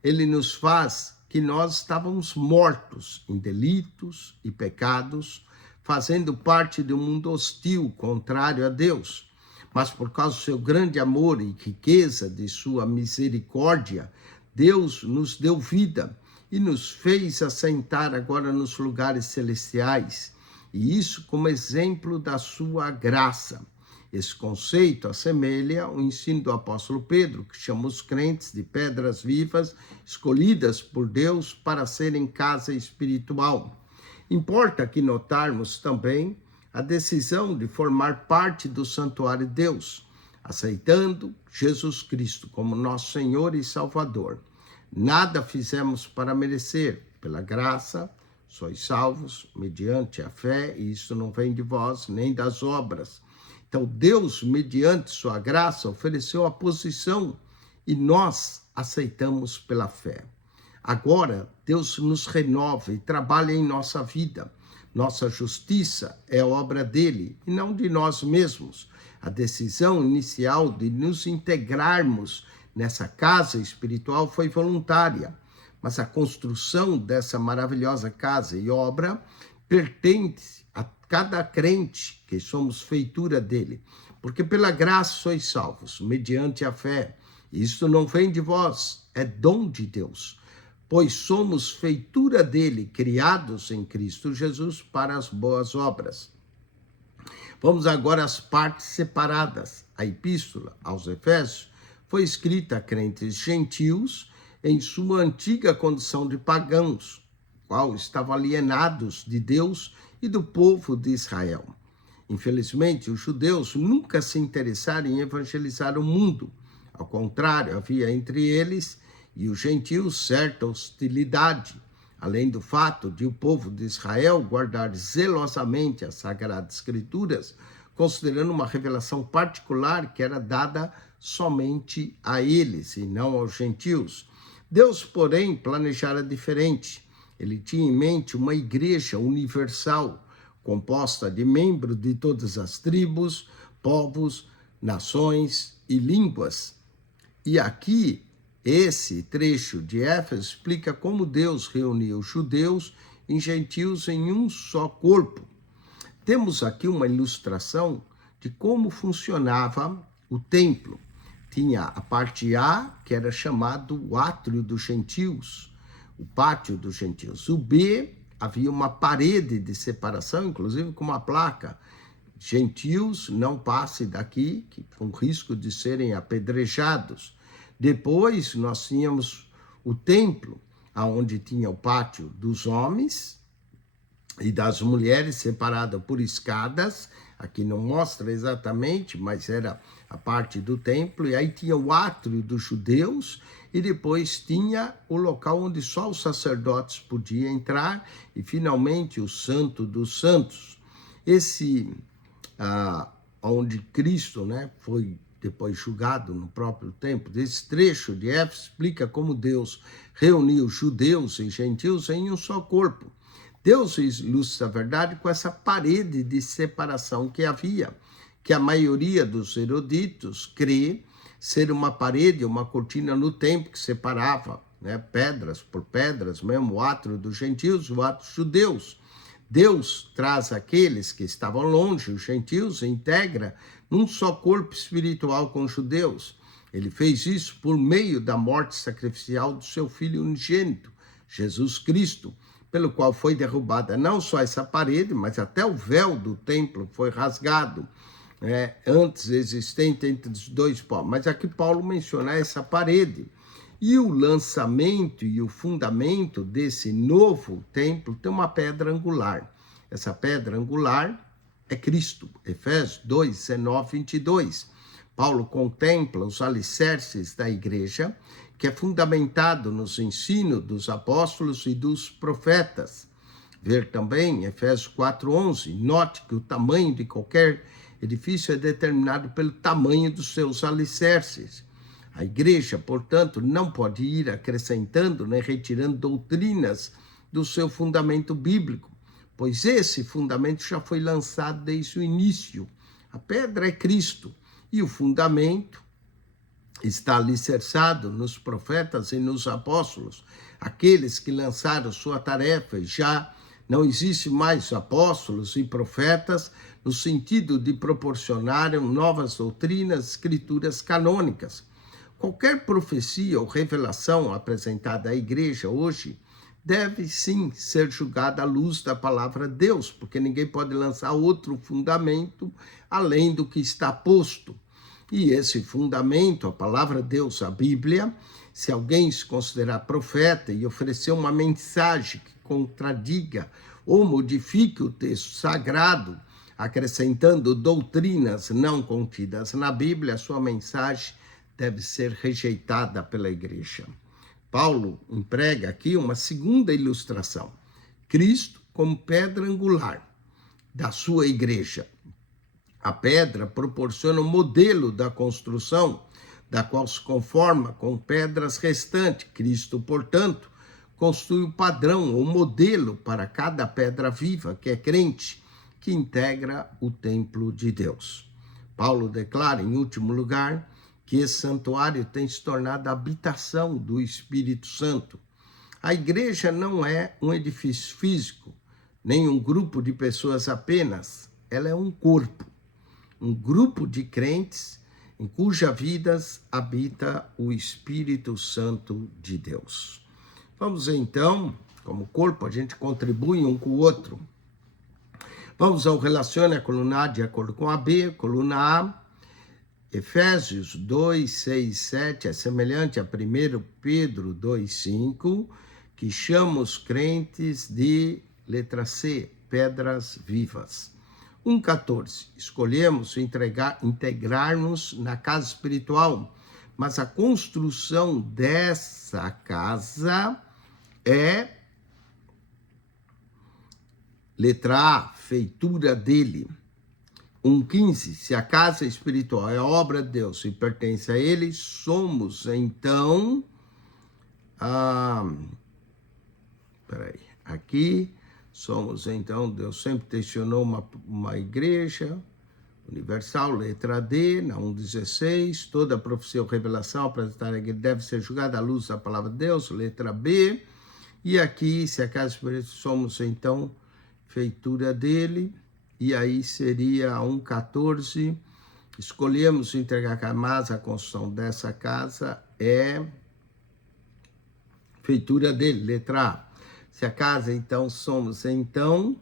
ele nos faz que nós estávamos mortos em delitos e pecados, fazendo parte de um mundo hostil, contrário a Deus. Mas por causa do seu grande amor e riqueza de sua misericórdia, Deus nos deu vida e nos fez assentar agora nos lugares celestiais, e isso como exemplo da sua graça. Esse conceito assemelha o ensino do apóstolo Pedro, que chama os crentes de pedras vivas, escolhidas por Deus para serem casa espiritual. Importa aqui notarmos também a decisão de formar parte do santuário de Deus, aceitando Jesus Cristo como nosso Senhor e Salvador. Nada fizemos para merecer, pela graça, sois salvos mediante a fé, e isso não vem de vós, nem das obras. Então, Deus, mediante sua graça, ofereceu a posição e nós aceitamos pela fé. Agora, Deus nos renova e trabalha em nossa vida. Nossa justiça é obra dele e não de nós mesmos. A decisão inicial de nos integrarmos nessa casa espiritual foi voluntária, mas a construção dessa maravilhosa casa e obra pertence a cada crente, que somos feitura dele, porque pela graça sois salvos, mediante a fé. Isto não vem de vós, é dom de Deus, pois somos feitura dele, criados em Cristo Jesus para as boas obras. Vamos agora às partes separadas. A epístola aos Efésios foi escrita a crentes gentios em sua antiga condição de pagãos, qual estavam alienados de Deus e do povo de Israel. Infelizmente, os judeus nunca se interessaram em evangelizar o mundo. Ao contrário, havia entre eles e os gentios certa hostilidade, além do fato de o povo de Israel guardar zelosamente as Sagradas Escrituras, considerando uma revelação particular que era dada somente a eles e não aos gentios. Deus, porém, planejara diferente. Ele tinha em mente uma igreja universal, composta de membros de todas as tribos, povos, nações e línguas. E aqui, esse trecho de Éfeso explica como Deus reuniu judeus e gentios em um só corpo. Temos aqui uma ilustração de como funcionava o templo. Tinha a parte A, que era chamado o átrio dos gentios, o pátio dos gentios. O B, havia uma parede de separação, inclusive com uma placa: gentios, não passe daqui, com risco de serem apedrejados. Depois nós tínhamos o templo, onde tinha o pátio dos homens, e das mulheres, separada por escadas. Aqui não mostra exatamente, mas era a parte do templo. E aí tinha o átrio dos judeus, e depois tinha o local onde só os sacerdotes podiam entrar, e finalmente o Santo dos Santos. Esse, onde Cristo, né, foi depois julgado no próprio templo, esse trecho de Éfeso explica como Deus reuniu judeus e gentios em um só corpo. Deus ilustra a verdade com essa parede de separação que havia, que a maioria dos eruditos crê ser uma parede, uma cortina no templo que separava, né, pedras por pedras, mesmo o átrio dos gentios, o átrio dos judeus. Deus traz aqueles que estavam longe, os gentios, e integra num só corpo espiritual com os judeus. Ele fez isso por meio da morte sacrificial do seu Filho unigênito, Jesus Cristo, pelo qual foi derrubada não só essa parede, mas até o véu do templo foi rasgado, antes existente entre os dois povos. Mas aqui Paulo menciona essa parede. E o lançamento e o fundamento desse novo templo tem uma pedra angular. Essa pedra angular é Cristo. Efésios 2, 19, 22. Paulo contempla os alicerces da igreja, que é fundamentado nos ensinos dos apóstolos e dos profetas. Ver também Efésios 4:11. Note que o tamanho de qualquer edifício é determinado pelo tamanho dos seus alicerces. A igreja, portanto, não pode ir acrescentando nem retirando doutrinas do seu fundamento bíblico, pois esse fundamento já foi lançado desde o início. A pedra é Cristo e o fundamento está alicerçado nos profetas e nos apóstolos, aqueles que lançaram sua tarefa. Já não existe mais apóstolos e profetas no sentido de proporcionarem novas doutrinas, escrituras canônicas. Qualquer profecia ou revelação apresentada à igreja hoje deve sim ser julgada à luz da palavra de Deus, porque ninguém pode lançar outro fundamento além do que está posto. E esse fundamento, a palavra de Deus, a Bíblia, se alguém se considerar profeta e oferecer uma mensagem que contradiga ou modifique o texto sagrado, acrescentando doutrinas não contidas na Bíblia, a sua mensagem deve ser rejeitada pela igreja. Paulo emprega aqui uma segunda ilustração. Cristo como pedra angular da sua igreja. A pedra proporciona o modelo da construção, da qual se conforma com pedras restantes. Cristo, portanto, constitui o padrão, o modelo para cada pedra viva, que é crente, que integra o templo de Deus. Paulo declara, em último lugar, que esse santuário tem se tornado a habitação do Espírito Santo. A igreja não é um edifício físico, nem um grupo de pessoas apenas. Ela é um corpo, um grupo de crentes em cujas vidas habita o Espírito Santo de Deus. Vamos então, como corpo, a gente contribui um com o outro. Vamos ao relacione a coluna A de acordo com a B, coluna A. Efésios 2, 6, 7 é semelhante a 1 Pedro 2, 5, que chama os crentes de, letra C, pedras vivas. 1,14. Escolhemos integrar-nos na casa espiritual, mas a construção dessa casa é, letra A, feitura dele. 1,15. Se a casa espiritual é obra de Deus e pertence a ele, somos então... Aqui... Somos, então, Deus sempre tensionou uma igreja universal, letra D, na 1,16. Toda profecia ou revelação apresentada aqui deve ser julgada à luz da palavra de Deus, letra B. E aqui, se a casa espiritual, somos, então, feitura dele. E aí seria 1,14. Escolhemos entregar a construção dessa casa é feitura dele, letra A. Se a casa, então, somos, então...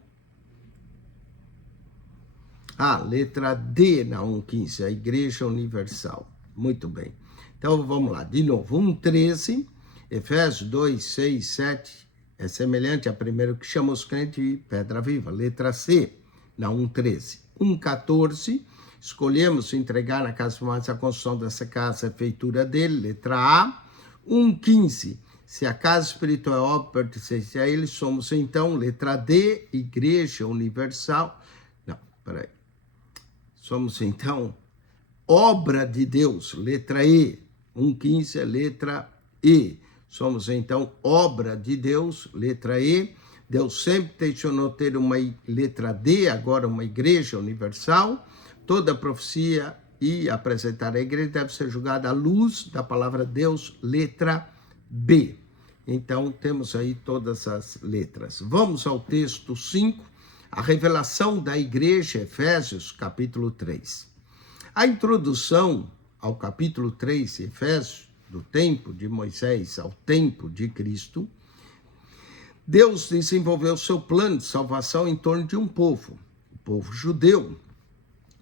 letra D na 1,15, a Igreja Universal. Muito bem. Então, vamos lá. De novo, 1,13, Efésios 2, 6, 7 é semelhante à primeira que chama os crentes de pedra viva. Letra C, na 1:13. 1:14, escolhemos entregar na casa mais a construção dessa casa, a feitura dele. Letra A. 1:15, se a casa espiritual é obra pertencente a ele, somos então, letra D, Igreja Universal. Não, peraí. Somos então obra de Deus, letra E. 1:15 é letra E. Somos então obra de Deus, letra E. Deus sempre tensionou ter uma letra D, agora uma igreja universal. Toda profecia e apresentar a igreja deve ser julgada à luz da palavra Deus, letra B. Então, temos aí todas as letras. Vamos ao texto 5, a revelação da igreja, Efésios, capítulo 3. A introdução ao capítulo 3, Efésios, do tempo de Moisés ao tempo de Cristo, Deus desenvolveu seu plano de salvação em torno de um povo, o povo judeu.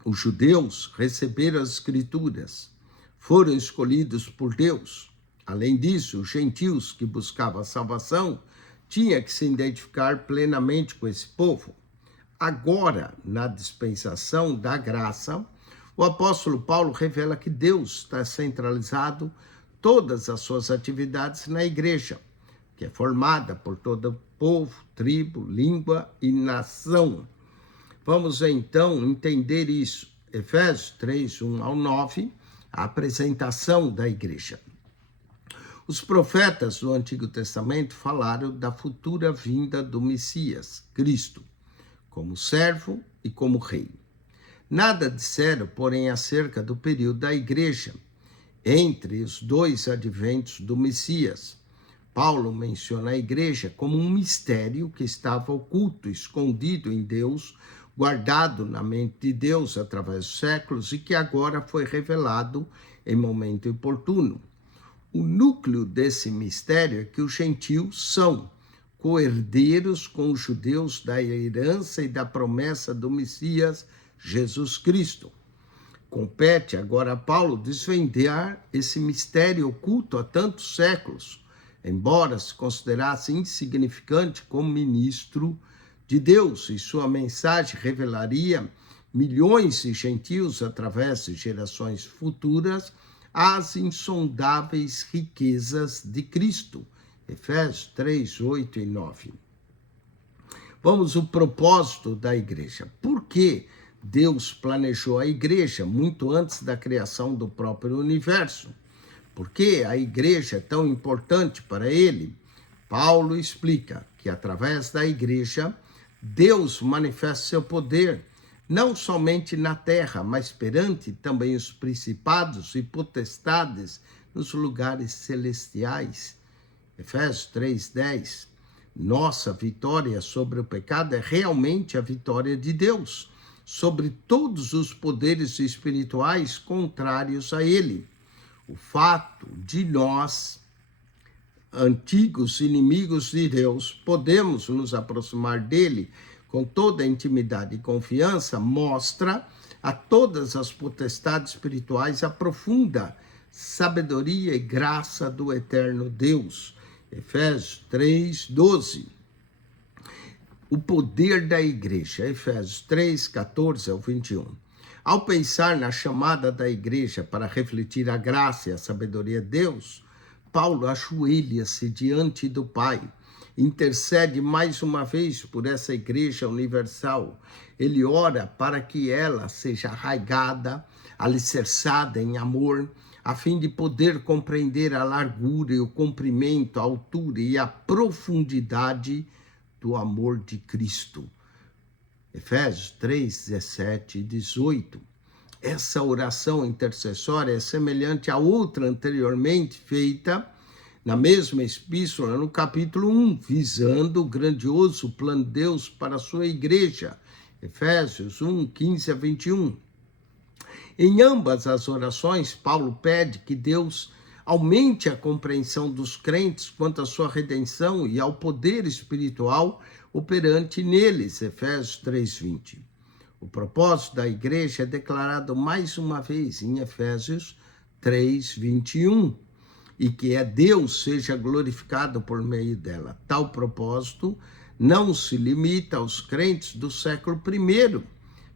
Os judeus receberam as escrituras, foram escolhidos por Deus. Além disso, os gentios que buscavam a salvação tinham que se identificar plenamente com esse povo. Agora, na dispensação da graça, o apóstolo Paulo revela que Deus está centralizado todas as suas atividades na igreja, que é formada por todo povo, tribo, língua e nação. Vamos então entender isso. Efésios 3, 1 ao 9, a apresentação da igreja. Os profetas do Antigo Testamento falaram da futura vinda do Messias, Cristo, como servo e como rei. Nada disseram, porém, acerca do período da igreja, entre os dois adventos do Messias. Paulo menciona a igreja como um mistério que estava oculto, escondido em Deus, guardado na mente de Deus através dos séculos e que agora foi revelado em momento oportuno. O núcleo desse mistério é que os gentios são co-herdeiros com os judeus da herança e da promessa do Messias, Jesus Cristo. Compete agora a Paulo desvendar esse mistério oculto há tantos séculos, embora se considerasse insignificante como ministro de Deus, e sua mensagem revelaria milhões de gentios através de gerações futuras as insondáveis riquezas de Cristo. Efésios 3, 8 e 9. Vamos ao propósito da igreja. Por que Deus planejou a igreja muito antes da criação do próprio universo? Por que a igreja é tão importante para ele? Paulo explica que através da igreja, Deus manifesta seu poder, não somente na terra, mas perante também os principados e potestades nos lugares celestiais. Efésios 3:10. Nossa vitória sobre o pecado é realmente a vitória de Deus sobre todos os poderes espirituais contrários a ele. O fato de nós, antigos inimigos de Deus, podemos nos aproximar dele com toda a intimidade e confiança, mostra a todas as potestades espirituais a profunda sabedoria e graça do eterno Deus. Efésios 3:12. O poder da igreja, Efésios 3:14 ao 21. Ao pensar na chamada da igreja para refletir a graça e a sabedoria de Deus, Paulo ajoelha-se diante do Pai, intercede mais uma vez por essa igreja universal. Ele ora para que ela seja arraigada, alicerçada em amor, a fim de poder compreender a largura e o comprimento, a altura e a profundidade do amor de Cristo. Efésios 3, 17 e 18. Essa oração intercessória é semelhante a outra anteriormente feita na mesma epístola, no capítulo 1, visando o grandioso plano de Deus para a sua igreja. Efésios 1, 15 a 21. Em ambas as orações, Paulo pede que Deus aumente a compreensão dos crentes quanto à sua redenção e ao poder espiritual operante neles. Efésios 3:20. O propósito da igreja é declarado mais uma vez em Efésios 3:21. e que é Deus seja glorificado por meio dela. Tal propósito não se limita aos crentes do século I,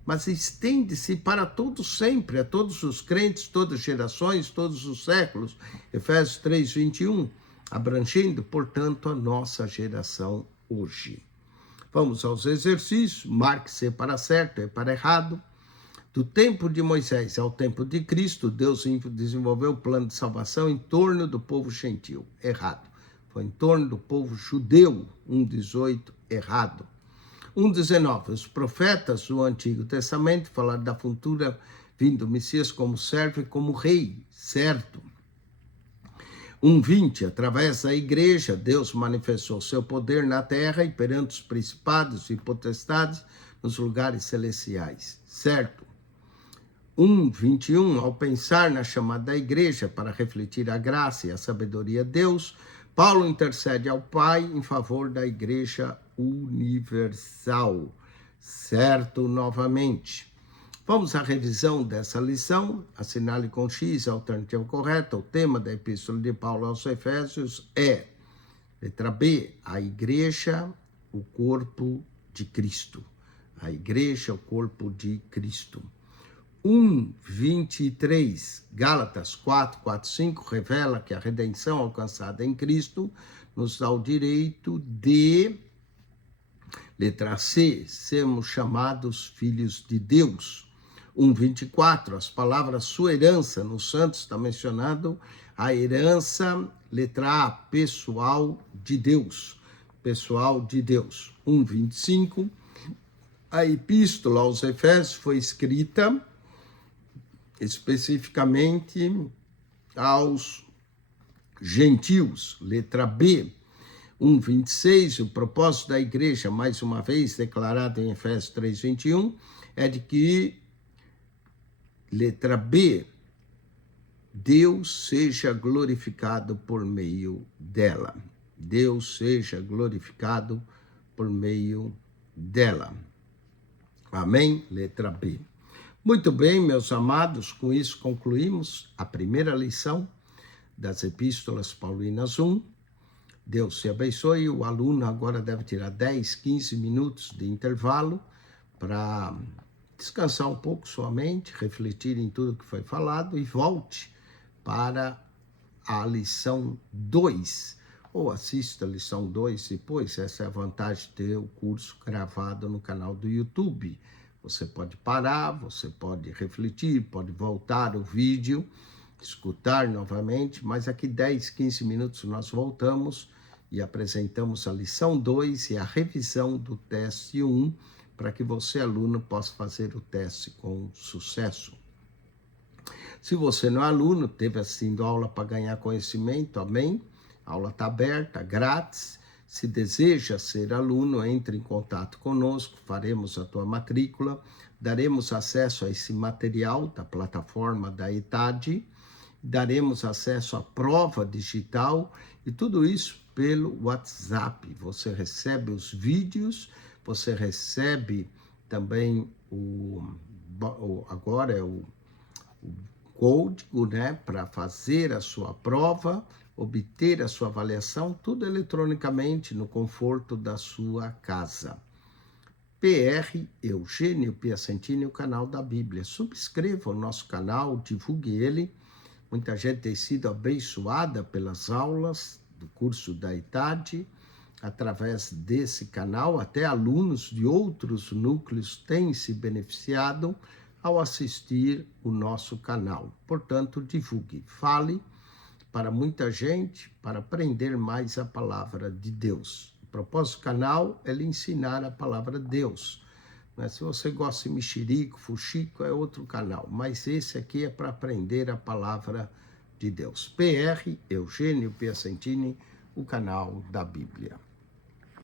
mas estende-se para todos sempre, a todos os crentes, todas as gerações, todos os séculos. Efésios 3:21, abrangendo, portanto, a nossa geração hoje. Vamos aos exercícios. Marque-se para certo e para errado. Do tempo de Moisés ao tempo de Cristo, Deus desenvolveu o plano de salvação em torno do povo gentil. Errado. Foi em torno do povo judeu. 1:18, errado. 1:19, os profetas do Antigo Testamento falaram da futura vinda do Messias como servo e como rei, certo. 1:20, através da igreja, Deus manifestou seu poder na terra e perante os principados e potestades nos lugares celestiais, certo. 1:21, ao pensar na chamada da igreja para refletir a graça e a sabedoria de Deus, Paulo intercede ao Pai em favor da igreja universal, certo novamente. Vamos à revisão dessa lição. Assinale com X a alternativa correta. O tema da epístola de Paulo aos Efésios é, letra B, a igreja, o corpo de Cristo. A igreja, o corpo de Cristo. 1:23, Gálatas 4:5 revela que a redenção alcançada em Cristo nos dá o direito de, letra C, sermos chamados filhos de Deus. 1:24, as palavras sua herança nos santos está mencionado a herança, letra A, pessoal de Deus. Pessoal de Deus. 1:25, a epístola aos Efésios foi escrita especificamente aos gentios, letra B. 1:26, o propósito da igreja, mais uma vez declarado em Efésios 3:21, é de que, letra B, Deus seja glorificado por meio dela. Deus seja glorificado por meio dela. Amém? Letra B. Muito bem, meus amados, com isso concluímos a primeira lição das Epístolas Paulinas 1. Deus te abençoe. O aluno agora deve tirar 10, 15 minutos de intervalo para descansar um pouco sua mente, refletir em tudo que foi falado e volte para a lição 2. Ou assista a lição 2 depois. Essa é a vantagem de ter o curso gravado no canal do YouTube. Você pode parar, você pode refletir, pode voltar o vídeo, escutar novamente, mas aqui 10, 15 minutos nós voltamos e apresentamos a lição 2 e a revisão do teste 1, para que você, aluno, possa fazer o teste com sucesso. Se você não é aluno, teve assistindo aula para ganhar conhecimento, amém? A aula está aberta, grátis. Se deseja ser aluno, entre em contato conosco, faremos a tua matrícula, daremos acesso a esse material da plataforma da ETAD, daremos acesso à prova digital e tudo isso pelo WhatsApp. Você recebe os vídeos, você recebe também agora é o código, né, para fazer a sua prova, obter a sua avaliação, tudo eletronicamente no conforto da sua casa. PR Eugênio Piacentini, o canal da Bíblia. Subscreva o nosso canal, divulgue ele. Muita gente tem sido abençoada pelas aulas do curso da ETAD, através desse canal, até alunos de outros núcleos têm se beneficiado ao assistir o nosso canal. Portanto, divulgue, fale para muita gente, para aprender mais a palavra de Deus. O propósito do canal é lhe ensinar a palavra de Deus. Mas se você gosta de mexerico, fuxico, é outro canal. Mas esse aqui é para aprender a palavra de Deus. PR Eugênio Piacentini, o canal da Bíblia.